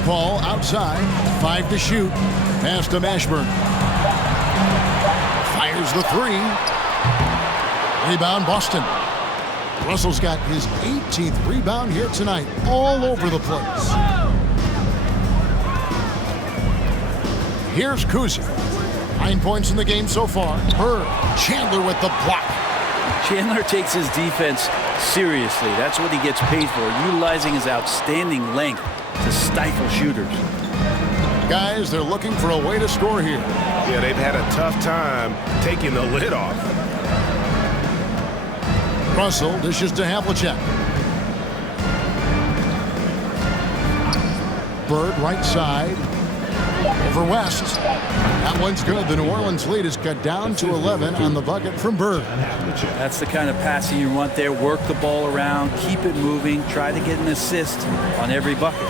Paul outside. 5 to shoot. Pass to Mashburn. Fires the 3. Rebound Boston. Russell's got his 18th rebound here tonight, all over the place. Here's Kuzi. 9 points in the game so far. Bird. Chandler with the block. Chandler takes his defense seriously. That's what he gets paid for, utilizing his outstanding length to stifle shooters. Guys, they're looking for a way to score here. Yeah, they've had a tough time taking the lid off. Russell dishes to Havlicek. Bird right side. Over West. That one's good. The New Orleans lead is cut down to 11 on the bucket from Bird. That's the kind of passing you want there. Work the ball around, keep it moving, try to get an assist on every bucket.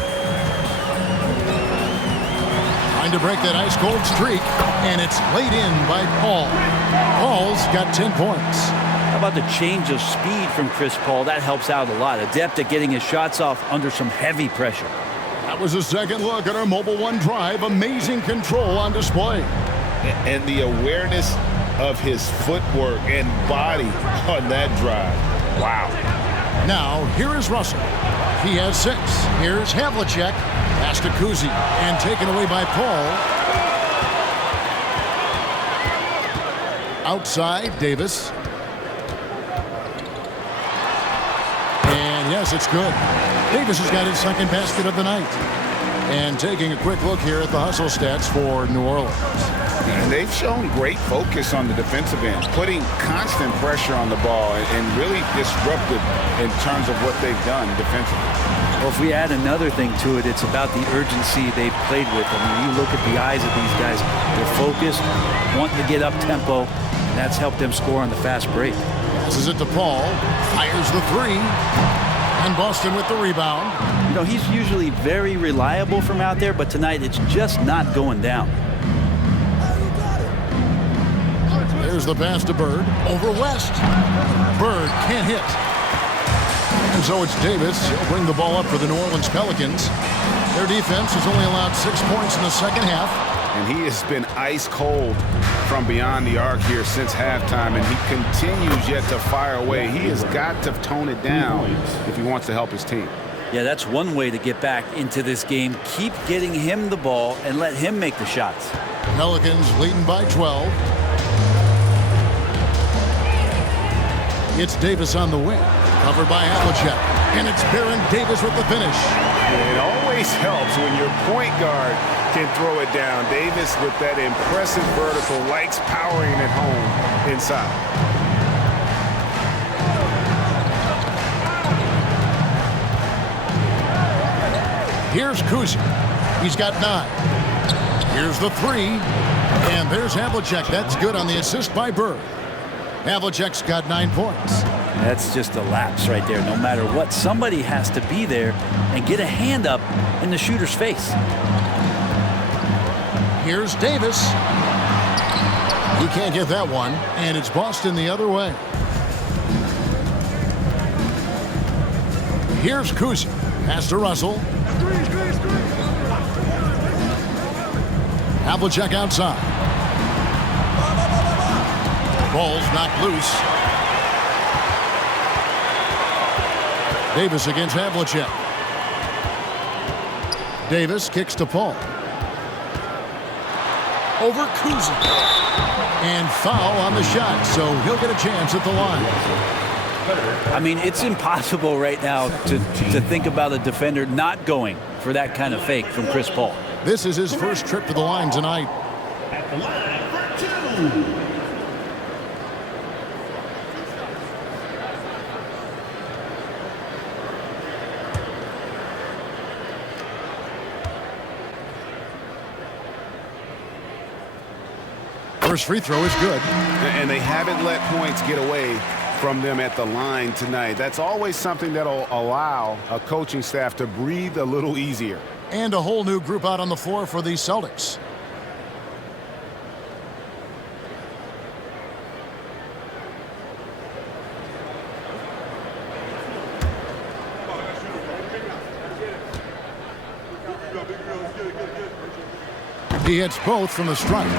Trying to break that ice-cold streak, and it's laid in by Paul. Paul's got 10 points. How about the change of speed from Chris Paul? That helps out a lot. Adept at getting his shots off under some heavy pressure. That was a second look at our Mobile One drive. Amazing control on display. And the awareness of his footwork and body on that drive. Wow. Now, here is Russell. He has 6. Here's Havlicek. Pass to Kuzi. And taken away by Paul. Outside, Davis. And yes, it's good. Davis has got his second basket of the night. And taking a quick look here at the hustle stats for New Orleans. And they've shown great focus on the defensive end, putting constant pressure on the ball and really disruptive in terms of what they've done defensively. Well, if we add another thing to it, it's about the urgency they've played with. I mean, you look at the eyes of these guys. They're focused, wanting to get up tempo, and that's helped them score on the fast break. Passes it to Paul. Fires the 3. And Boston with the rebound. You know, he's usually very reliable from out there, but tonight it's just not going down. There's the pass to Bird. Over West. Bird can't hit. And so it's Davis. He'll bring the ball up for the New Orleans Pelicans. Their defense has only allowed 6 points in the second half. And he has been ice cold from beyond the arc here since halftime, and he continues yet to fire away. He has got to tone it down if he wants to help his team. Yeah, that's one way to get back into this game. Keep getting him the ball and let him make the shots. Pelicans leading by 12. It's Davis on the wing. Covered by Havlicek. And it's Baron Davis with the finish. It always helps when your point guard can throw it down. Davis with that impressive vertical likes powering it home inside. Here's Kuzi. He's got 9. Here's the 3. And there's Havlicek. That's good on the assist by Bird. Havlicek's got 9 points. That's just a lapse right there. No matter what, somebody has to be there and get a hand up in the shooter's face. Here's Davis. He can't get that one, and it's Boston the other way. Here's Kuzi. Pass to Russell. Havlicek outside. Ball's knocked loose. Davis against Havlicek. Davis kicks to Paul. Over Kuzma. And foul on the shot, so he'll get a chance at the line. I mean, it's impossible right now to think about a defender not going for that kind of fake from Chris Paul. This is his first trip to the line tonight. At the line for 2. First free throw is good. And they haven't let points get away from them at the line tonight. That's always something that'll allow a coaching staff to breathe a little easier. And a whole new group out on the floor for the Celtics. He hits both from the stripe.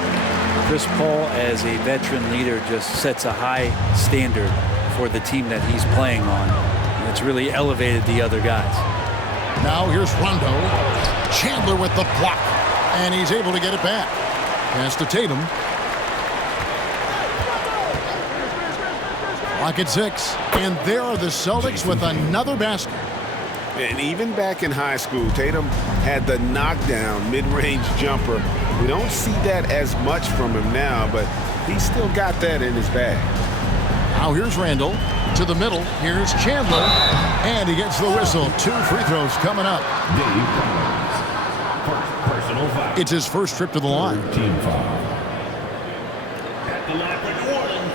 Chris Paul, as a veteran leader, just sets a high standard for the team that he's playing on. And it's really elevated the other guys. Now here's Rondo. Chandler with the block. And he's able to get it back. Pass to Tatum. Clock at 6. And there are the Celtics with another basket. And even back in high school, Tatum had the knockdown mid-range jumper. We don't see that as much from him now, but he's still got that in his bag. Now here's Randall to the middle. Here's Chandler, and he gets the whistle. 2 free throws coming up. Personal foul. It's his first trip to the line. Team foul. At the line for New Orleans,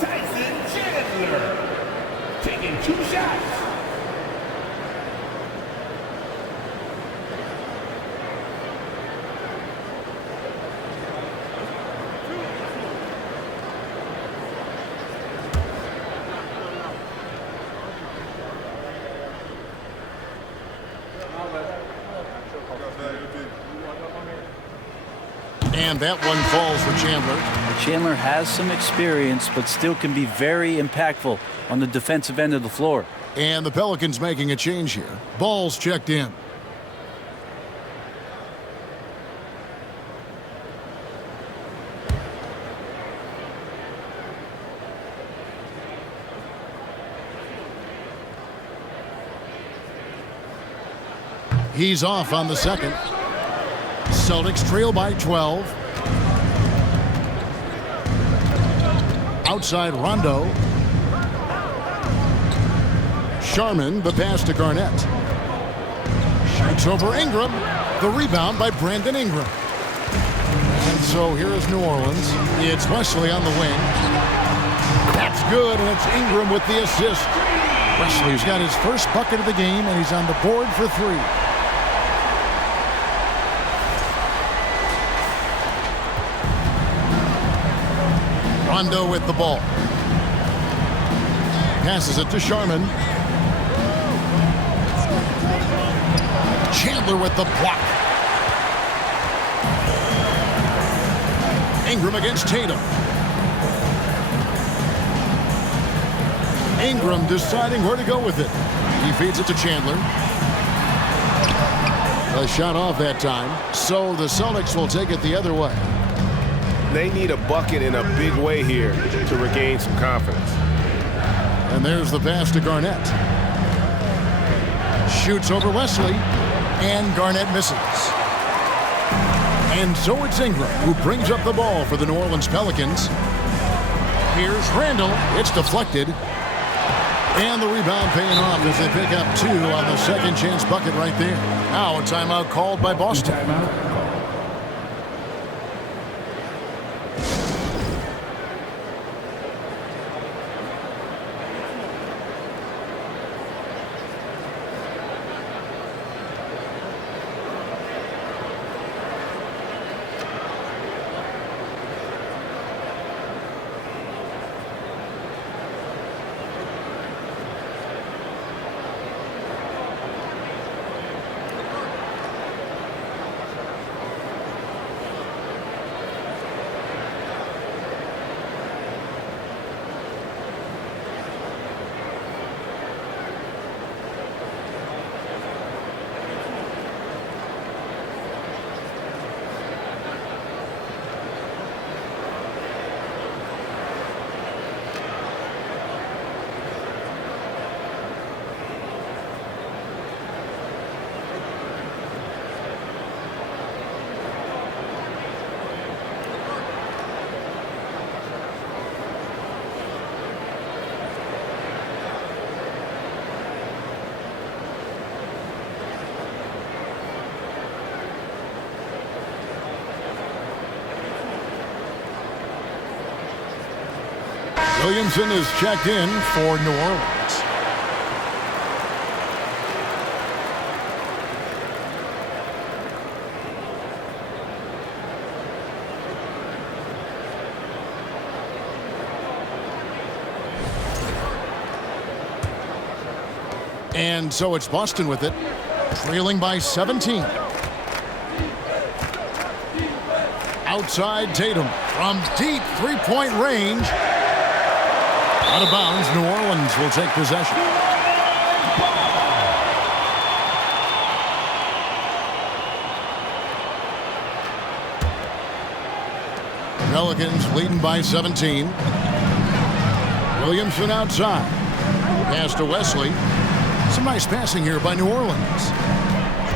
Tyson Chandler taking 2 shots. And that one falls for Chandler. Chandler has some experience, but still can be very impactful on the defensive end of the floor. And the Pelicans making a change here. Ball's checked in. He's off on the second. Celtics trail by 12. Outside Rondo. Sharman, the pass to Garnett. Shoots over Ingram. The rebound by Brandon Ingram. And so here is New Orleans. It's Wesley on the wing. That's good, and it's Ingram with the assist. Wesley's got his first bucket of the game, and he's on the board for 3. Rondo with the ball. Passes it to Sharman. Chandler with the block. Ingram against Tatum. Ingram deciding where to go with it. He feeds it to Chandler. A shot off that time. So the Celtics will take it the other way. They need a bucket in a big way here to regain some confidence. And there's the pass to Garnett. Shoots over Wesley, and Garnett misses. And so it's Ingram who brings up the ball for the New Orleans Pelicans. Here's Randall. It's deflected. And the rebound paying off as they pick up 2 on the second chance bucket right there. Now a timeout called by Boston. Williamson is checked in for New Orleans. And so it's Boston with it, trailing by 17. Outside Tatum from deep three-point range. Out of bounds, New Orleans will take possession. Pelicans leading by 17. Williamson outside. Pass to Wesley. Some nice passing here by New Orleans.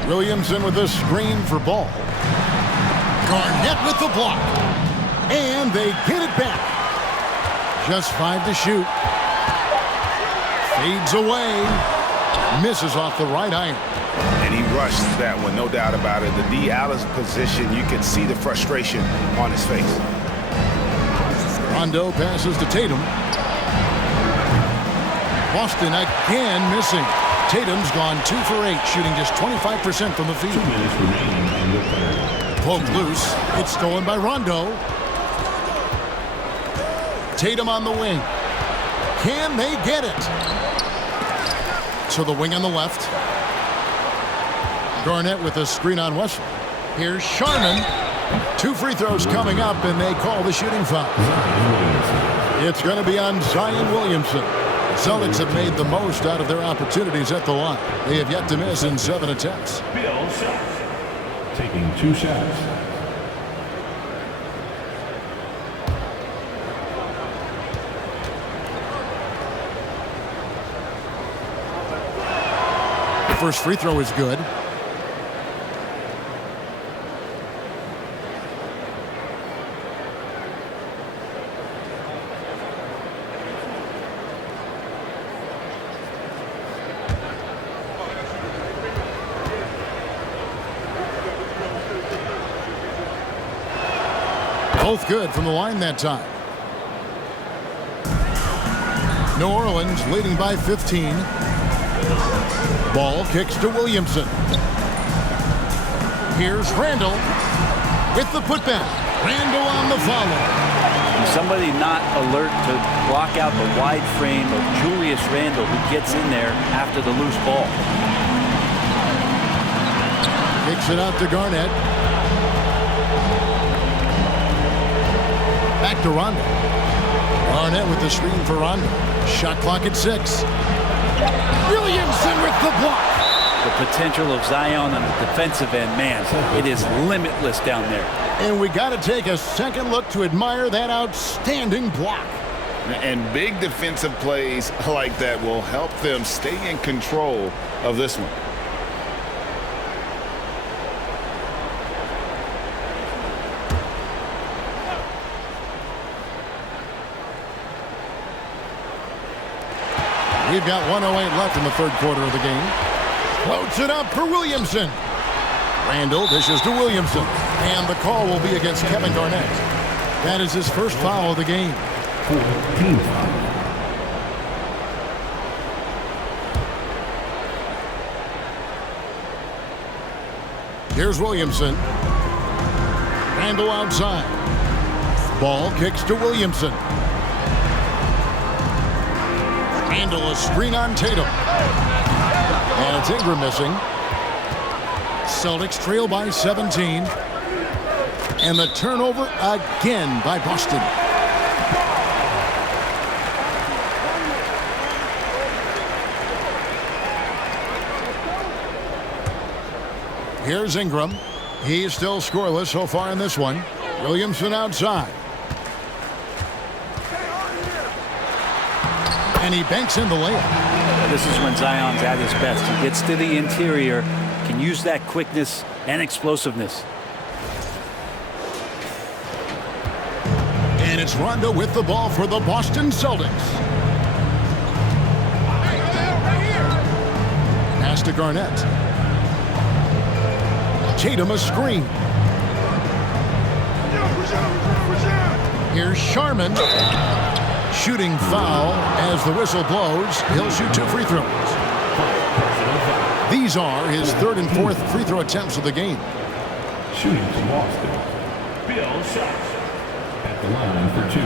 Williamson with a screen for Ball. Garnett with the block. And they get it back. Just 5 to shoot. Fades away. Misses off the right iron. And he rushed that one, no doubt about it. The D out of position, you can see the frustration on his face. Rondo passes to Tatum. Boston again missing. Tatum's gone 2 for 8, shooting just 25% from the field. 2 minutes remaining in the third. Poked loose. It's stolen by Rondo. Tatum on the wing. Can they get it? To the wing on the left. Garnett with a screen on Wesley. Here's Sharman. 2 free throws coming up, and they call the shooting foul. It's going to be on Zion Williamson. Celtics have made the most out of their opportunities at the line. They have yet to miss in 7 attempts. Bill Self taking 2 shots. The first free throw is good. Both good from the line that time. New Orleans leading by 15. Ball kicks to Williamson. Here's Randall with the putback. Randall on the follow. Somebody not alert to block out the wide frame of Julius Randle, who gets in there after the loose ball. Kicks it out to Garnett. Back to Rondo. Garnett with the screen for Rondo. Shot clock at 6. Williamson with the block. The potential of Zion on the defensive end, man, it is limitless down there. And we got to take a second look to admire that outstanding block. And big defensive plays like that will help them stay in control of this one. We've got 1:08 left in the third quarter of the game. Floats it up for Williamson. Randall dishes to Williamson. And the call will be against Kevin Garnett. That is his first foul of the game. 14 foul. Here's Williamson. Randall outside. Ball kicks to Williamson. Randall a screen on Tatum. And it's Ingram missing. Celtics trail by 17. And the turnover again by Boston. Here's Ingram. He's still scoreless so far in this one. Williamson outside. And he banks in the layup. This is when Zion's at his best. He gets to the interior, can use that quickness and explosiveness. And it's Rondo with the ball for the Boston Celtics. Pass to Garnett. Tatum a screen. Here's Sharman. Shooting foul as the whistle blows. He'll shoot 2 free throws. These are his 3rd and 4th free throw attempts of the game. Shooting from Boston, Bill Shots at the line for 2.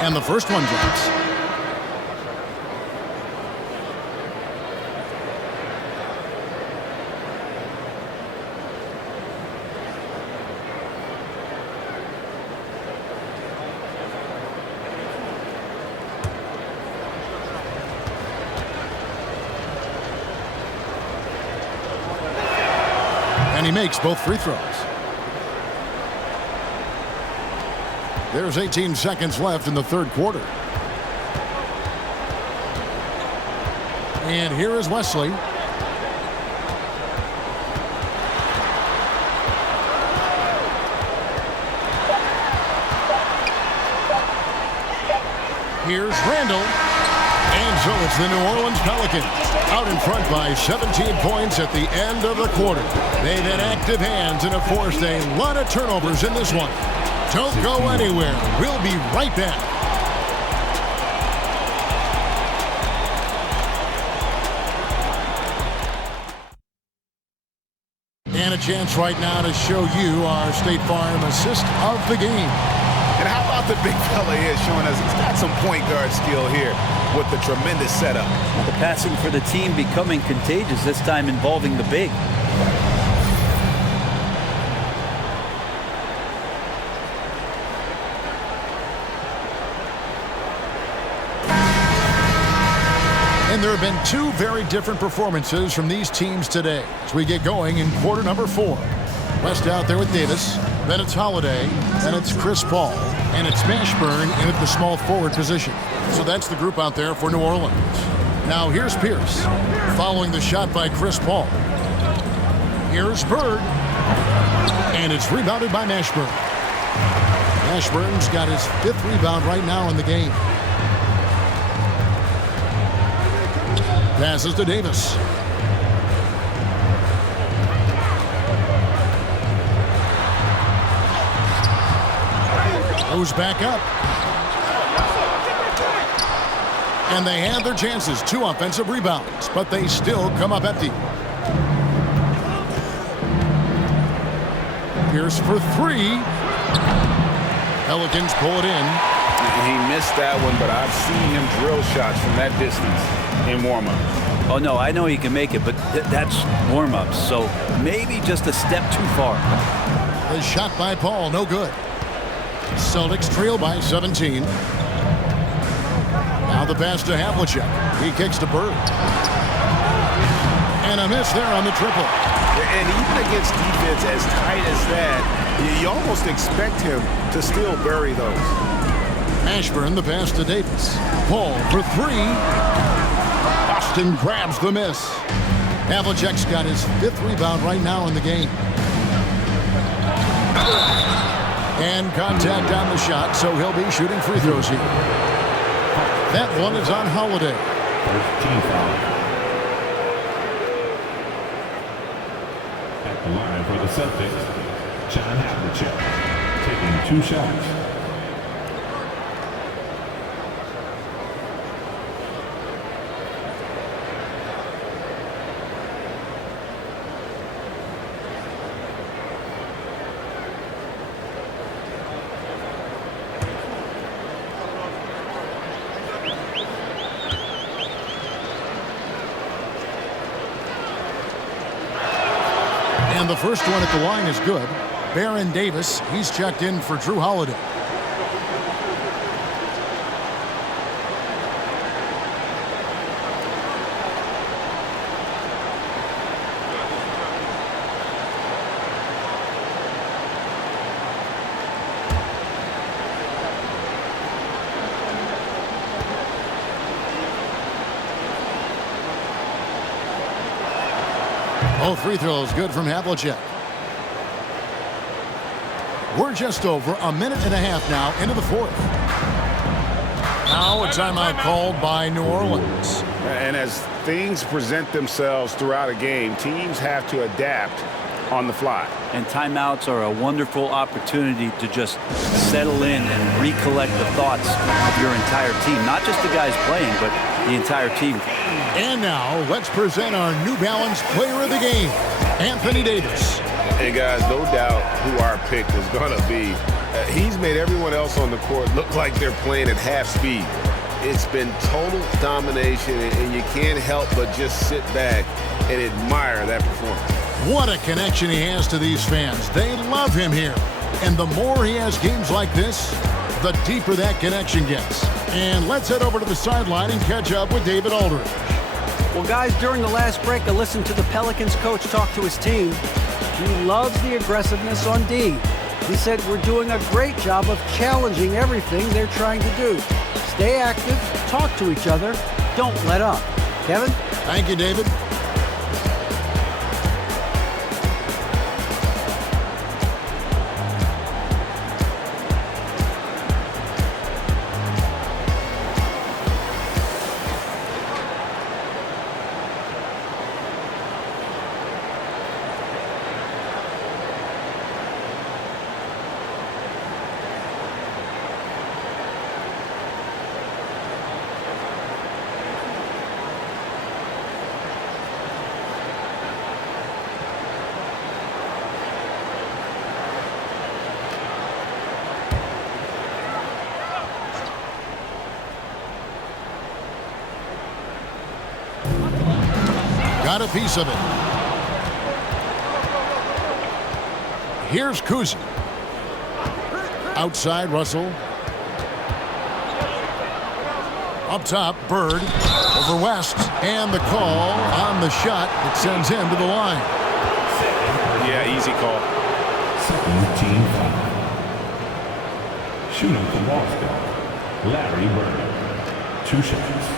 And the first one drops. And he makes both free throws. There's 18 seconds left in the 3rd quarter. And here is Wesley. Here's Randall. And so it's the New Orleans Pelicans out in front by 17 points at the end of the quarter. They've had active hands and have forced a lot of turnovers in this one. Don't go anywhere. We'll be right back. And a chance right now to show you our State Farm assist of the game. And how about the big fella here showing us he's got some point guard skill here with the tremendous setup. The passing for the team becoming contagious, this time involving the big. And there have been 2 very different performances from these teams today as we get going in quarter number 4. West out there with Davis, then it's Holiday, then it's Chris Paul, and it's Mashburn in at the small forward position. So that's the group out there for New Orleans. Now here's Pierce, following the shot by Chris Paul. Here's Bird, and it's rebounded by Mashburn. Mashburn's got his 5th rebound right now in the game. Passes to Davis. Goes back up. And they had their chances. 2 offensive rebounds, but they still come up empty. Pierce for 3. Pelicans pull it in. He missed that one, but I've seen him drill shots from that distance in warm-up. Oh, no, I know he can make it, but that's warm-ups, so maybe just a step too far. The shot by Paul, no good. Celtics trail by 17. Now the pass to Havlicek. He kicks to Bird. And a miss there on the triple. And even against defense as tight as that, you almost expect him to still bury those. Mashburn, the pass to Davis. Paul for 3. Boston grabs the miss. Havlicek's got his 5th rebound right now in the game. And contact on the shot, so he'll be shooting free throws here. That one is on Holiday. First team foul. At the line for the Celtics, John Havlicek, taking 2 shots. And the first one at the line is good. Baron Davis, he's checked in for Drew Holiday. Both free throws good from Havlicek. We're just over a minute and a half now into the 4th. Now a timeout called by New Orleans. And as things present themselves throughout a game, teams have to adapt on the fly. And timeouts are a wonderful opportunity to just settle in and recollect the thoughts of your entire team. Not just the guys playing, but the entire team. And now let's present our New Balance Player of the Game, Anthony Davis. Hey guys, no doubt who our pick was going to be. He's made everyone else on the court look like they're playing at half speed. It's been total domination, and you can't help but just sit back and admire that performance. What a connection he has to these fans. They love him here. And the more he has games like this, the deeper that connection gets. And let's head over to the sideline and catch up with David Aldridge. Well, guys, during the last break, I listened to the Pelicans coach talk to his team. He loves the aggressiveness on D. He said, we're doing a great job of challenging everything they're trying to do. Stay active, talk to each other, don't let up. Kevin? Thank you, David. Got a piece of it. Here's Kuzi. Outside, Russell. Up top, Bird. Over West. And the call on the shot. It sends him to the line. Yeah, easy call. Team foul. Shooting for Boston, Larry Bird. 2 shots.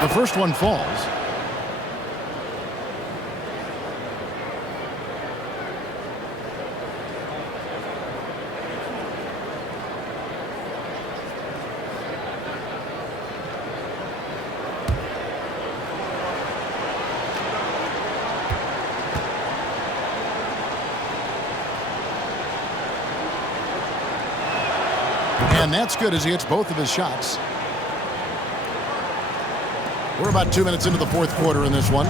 The first one falls. And that's good as he hits both of his shots. We're about 2 minutes into the fourth quarter in this one.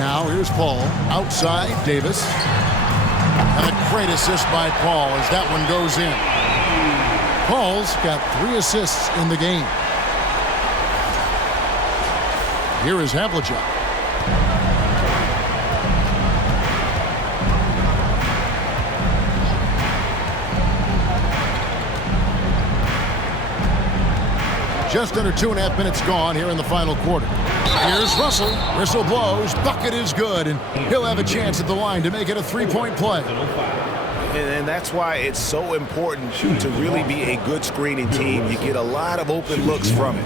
Now here's Paul. Outside, Davis. And a great assist by Paul as that one goes in. Paul's got 3 assists in the game. Here is Havlicek. Just under 2.5 minutes gone here in the final quarter. Here's Russell. Whistle blows. Bucket is good, and he'll have a chance at the line to make it a 3-point play. And that's why it's so important to really be a good screening team. You get a lot of open looks from it.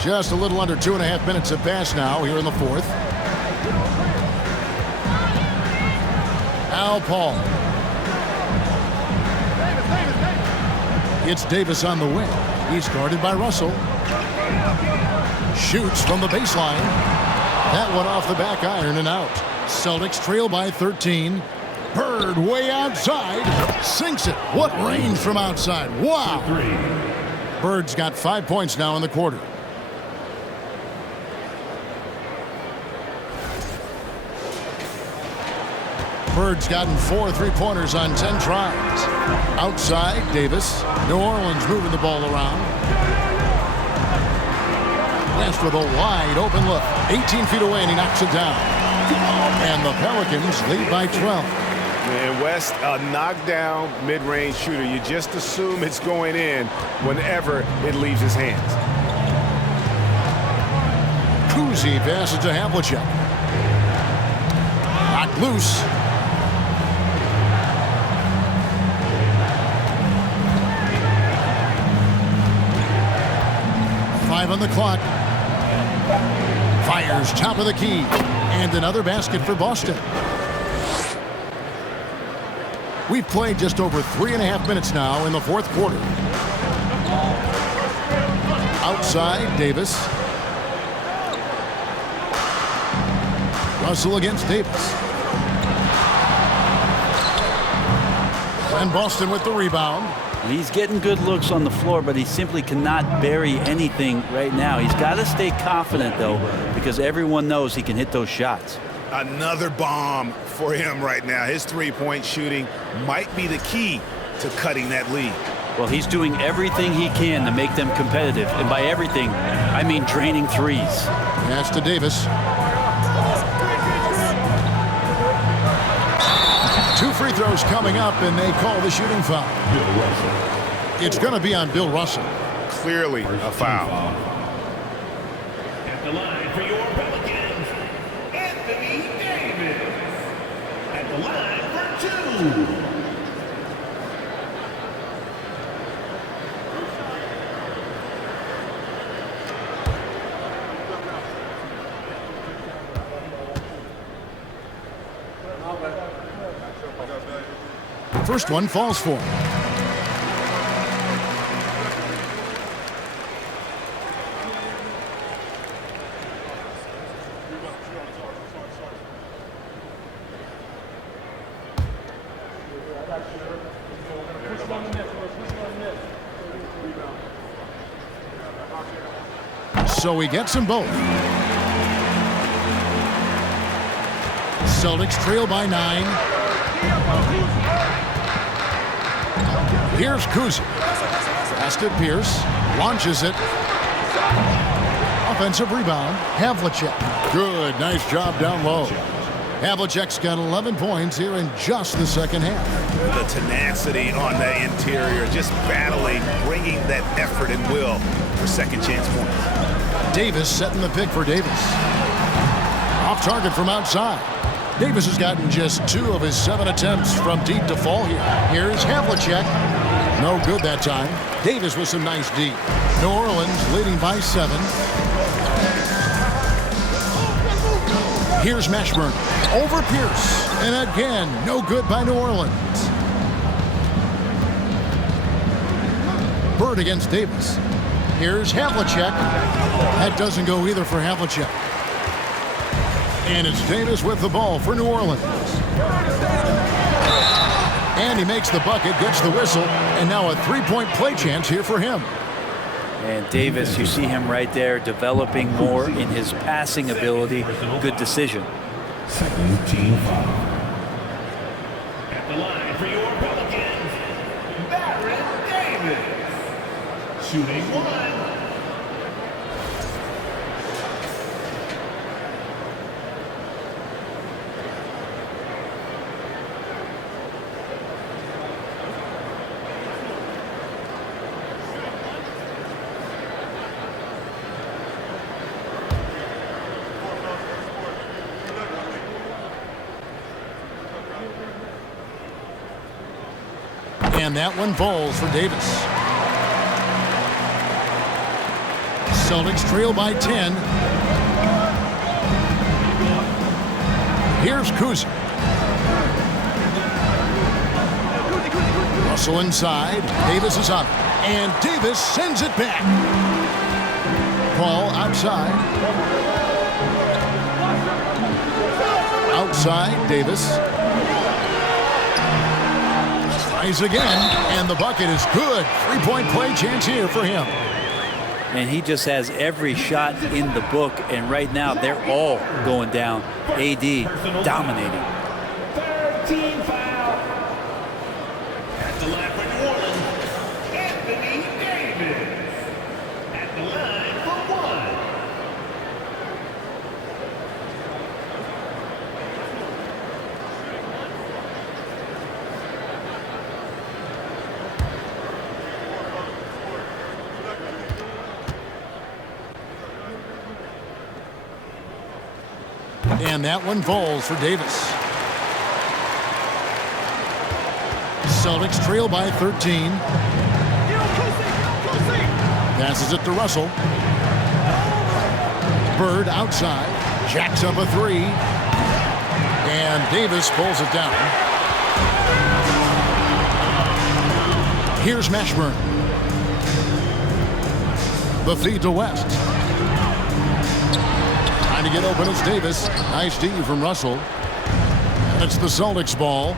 Just a little under 2.5 minutes have passed now here in the fourth. Al Paul. It's Davis on the wing. He's guarded by Russell. Shoots from the baseline. That one off the back iron and out. Celtics trail by 13. Bird way outside. Sinks it. What range from outside. Wow. Bird's got 5 points now in the quarter. Bird's gotten 4 3-pointers on 10 tries. Outside, Davis. New Orleans moving the ball around. West with a wide open look. 18 feet away, and he knocks it down. And the Pelicans lead by 12. And West, a knockdown mid-range shooter. You just assume it's going in whenever it leaves his hands. Kuzi passes to Havlicek. Knocked loose. Five on the clock. Fires top of the key. And another basket for Boston. We've played just over 3.5 minutes now in the fourth quarter. Outside, Davis. Russell against Davis. And Boston with the rebound. He's getting good looks on the floor, but he simply cannot bury anything right now. He's got to stay confident, though, because everyone knows he can hit those shots. Another bomb for him right now. His three-point shooting might be the key to cutting that lead. Well, he's doing everything he can to make them competitive. And by everything, I mean draining threes. Pass to Davis. 2 free throws coming up, and they call the shooting foul. It's going to be on Bill Russell. Clearly a foul. At the line for your Pelicans, Anthony Davis. At the line for 2. First one falls for him. So he gets them both. Celtics trail by 9. Here's Kuzi. Pass to Pierce. Launches it. Offensive rebound. Havlicek. Good. Nice job down low. Havlicek's got 11 points here in just the second half. The tenacity on the interior, just battling, bringing that effort and will for second chance points. Davis setting the pick for Davis. Off target from outside. Davis has gotten just 2 of his 7 attempts from deep to fall here. Here's Havlicek. No good that time. Davis with some nice deep. New Orleans leading by 7. Here's Mashburn. Over Pierce. And again, no good by New Orleans. Bird against Davis. Here's Havlicek. That doesn't go either for Havlicek. And it's Davis with the ball for New Orleans. And he makes the bucket, gets the whistle, and now a 3-point play chance here for him. And Davis, you see him right there developing more in his passing ability. Good decision. Second team foul. At the line for your Pelicans, Baron Davis. Shooting 1. And that one falls for Davis. Celtics trail by 10. Here's Kuzi. Russell inside. Davis is up. And Davis sends it back. Ball outside. Outside, Davis. Tries again, and the bucket is good. 3-point play chance here for him. And he just has every shot in the book, and right now they're all going down. AD dominating. Team foul. At the line for New Orleans, Anthony Davis. At the line for 1. And that one falls for Davis. Celtics trail by 13. Passes it to Russell. Bird outside. Jacks up a 3. And Davis pulls it down. Here's Mashburn. The feed to West. Trying to get open is Davis. Nice D from Russell. And it's the Celtics ball.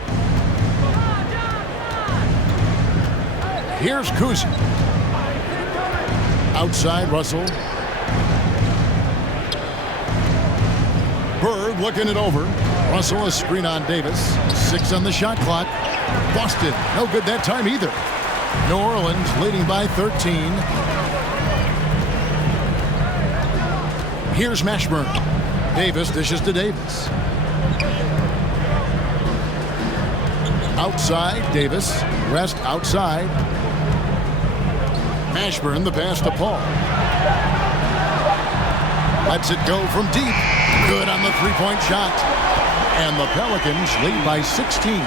Here's Kuzi. Outside Russell. Bird looking it over. Russell a screen on Davis. 6 on the shot clock. Boston, no good that time either. New Orleans leading by 13. Here's Mashburn. Davis dishes to Davis. Outside, Davis. Rest outside. Mashburn, the pass to Paul. Lets it go from deep. Good on the three-point shot. And the Pelicans lead by 16.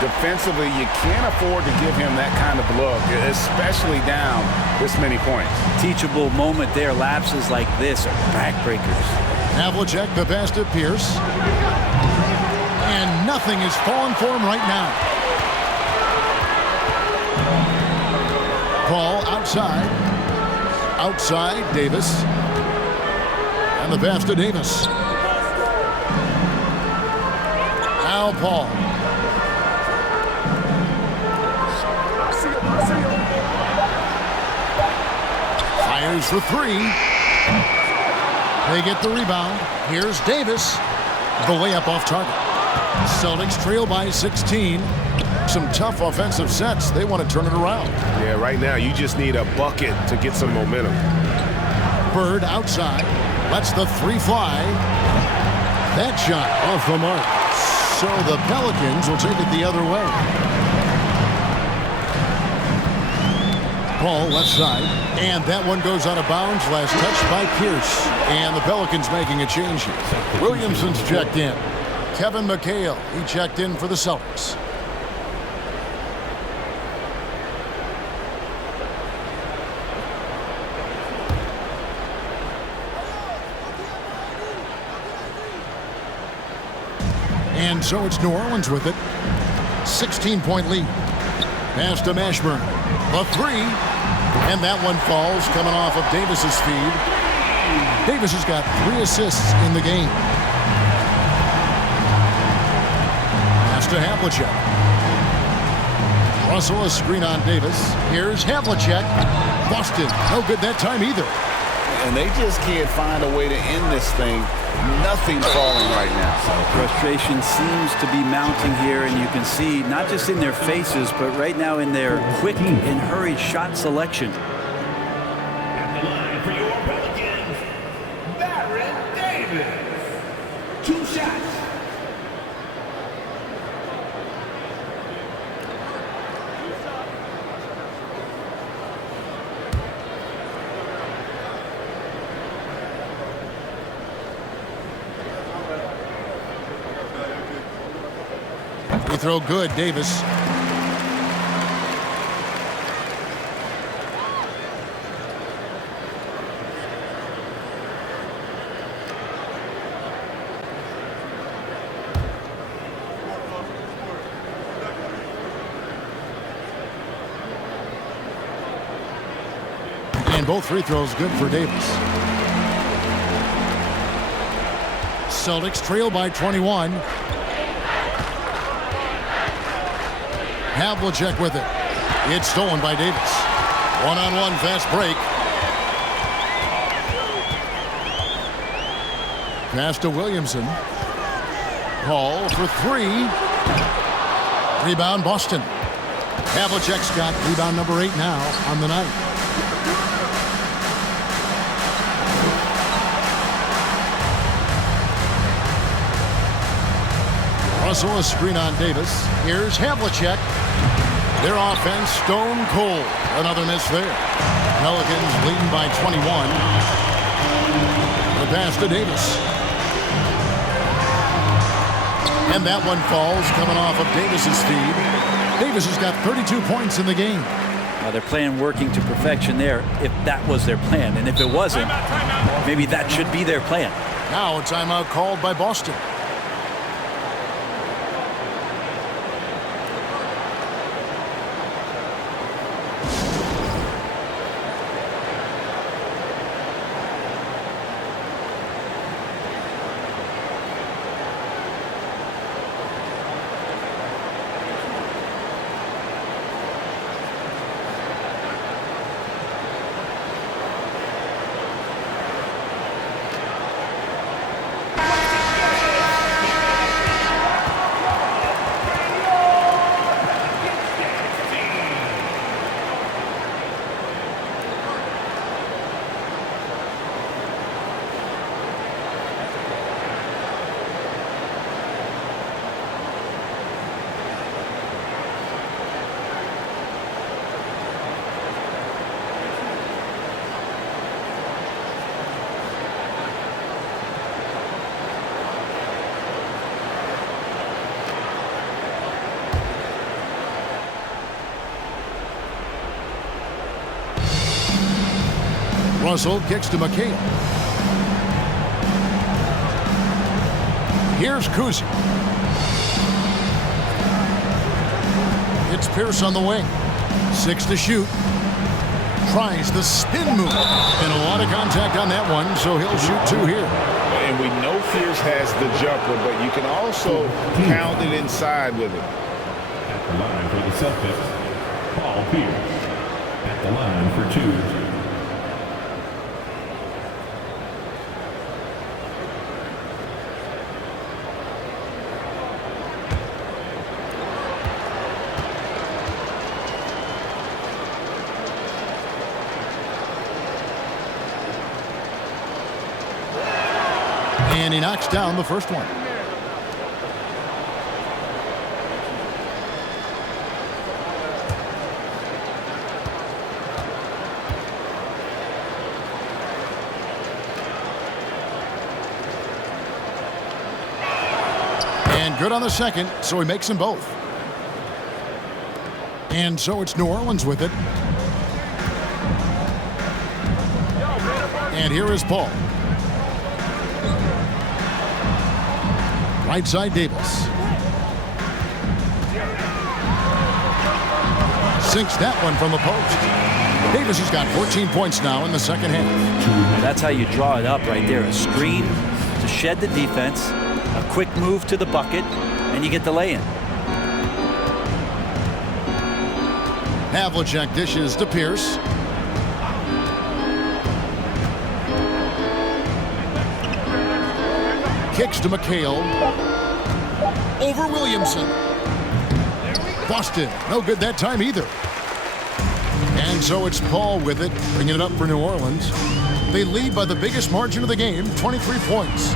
Defensively, you can't afford to give him that kind of look, especially down this many points. Teachable moment there. Lapses like this are backbreakers. Havlicek, the pass to Pierce. And nothing is falling for him right now. Paul outside. Outside, Davis. And the pass to Davis. Now Paul. Fires the 3. They get the rebound. Here's Davis. The layup off target. Celtics trail by 16. Some tough offensive sets. They want to turn it around. Yeah, right now you just need a bucket to get some momentum. Bird outside. Lets the 3 fly. That shot off the mark. So the Pelicans will take it the other way. Paul left side. And that one goes out of bounds. Last touch by Pierce. And the Pelicans making a change here. Williamson's checked in. Kevin McHale, he checked in for the Celtics. And so it's New Orleans with it. 16-point lead. Pass to Mashburn. The 3. And that one falls coming off of Davis's feed. Davis has got 3 assists in the game. Pass to Havlicek. Russell a screen on Davis. Here's Havlicek. Boston, no good that time either. And they just can't find a way to end this thing. Nothing falling right now. Frustration seems to be mounting here, and you can see not just in their faces, but right now in their quick and hurried shot selection. At the line for your Pelicans, Baron Davis. 2 shots. Free throw good, Davis. And both free throws good for Davis. Celtics trail by 21. Havlicek with it. It's stolen by Davis. One-on-one fast break. Pass to Williamson. Paul for 3. Rebound, Boston. Havlicek's got rebound number 8 now on the night. Russell, a screen on Davis. Here's Havlicek. Their offense stone cold. Another miss there. Pelicans leading by 21. The pass to Davis. And that one falls coming off of Davis's feed. Davis has got 32 points in the game. Now they're playing working to perfection there if that was their plan. And if it wasn't, maybe that should be their plan. Now a timeout called by Boston. Russell kicks to McHale. Here's Kuzi. It's Pierce on the wing. 6 to shoot. Tries the spin move. And a lot of contact on that one, so he'll shoot 2 here. And we know Pierce has the jumper, but you can also pound it inside with it. At the line for the Celtics, Paul Pierce. At the line for 2. And he knocks down the first one. And good on the second, so he makes them both. And so it's New Orleans with it. And here is Paul. Right side, Davis. Sinks that one from the post. Davis has got 14 points now in the second half. That's how you draw it up right there. A screen to shed the defense, a quick move to the bucket, and you get the lay-in. Havlicek dishes to Pierce. Kicks to McHale. Over Williamson. Boston, no good that time either. And so it's Paul with it, bringing it up for New Orleans. They lead by the biggest margin of the game, 23 points.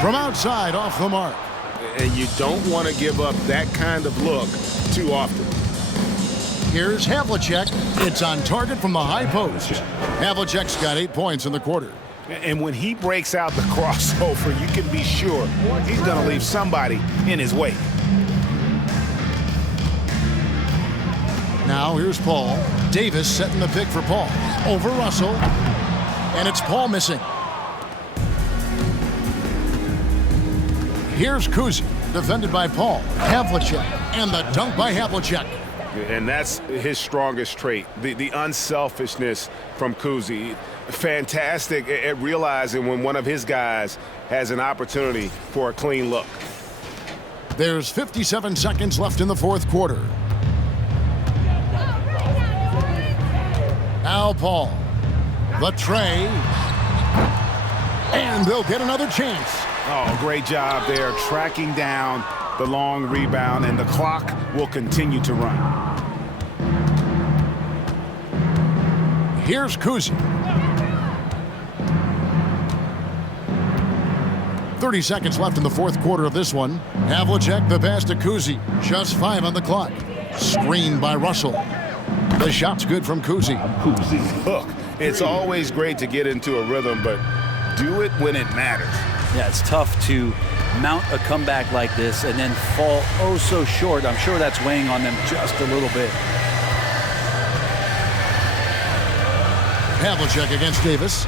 From outside, off the mark. And you don't want to give up that kind of look too often. Here's Havlicek. It's on target from the high post. Havlicek's got 8 points in the quarter. And when he breaks out the crossover, you can be sure he's going to leave somebody in his way. Now here's Paul. Davis setting the pick for Paul. Over Russell. And it's Paul missing. Here's Kuzi, defended by Paul. Havlicek, and the dunk by Havlicek. And that's his strongest trait, the unselfishness from Kuzi. Fantastic at realizing when one of his guys has an opportunity for a clean look. There's 57 seconds left in the fourth quarter. Now Paul, the tray, and they'll get another chance. Oh, great job there, tracking down the long rebound, and the clock will continue to run. Here's Kuzi. 30 seconds left in the fourth quarter of this one. Havlicek the pass to Kuzi. Just 5 on the clock. Screened by Russell. The shot's good from Kuzi. Look, it's always great to get into a rhythm, but do it when it matters. Yeah, it's tough to mount a comeback like this and then fall oh so short. I'm sure that's weighing on them just a little bit. Havlicek against Davis.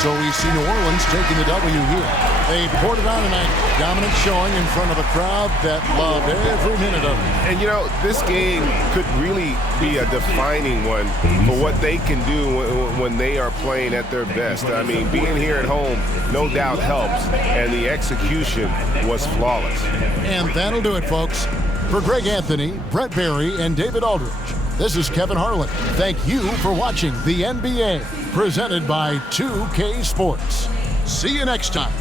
So we see New Orleans taking the W here. They poured it on tonight. Dominant showing in front of a crowd that loved every minute of it. And, you know, this game could really be a defining one for what they can do when they are playing at their best. I mean, being here at home no doubt helps, and the execution was flawless. And that'll do it, folks. For Greg Anthony, Brett Barry, and David Aldridge, this is Kevin Harlan. Thank you for watching the NBA, presented by 2K Sports. See you next time.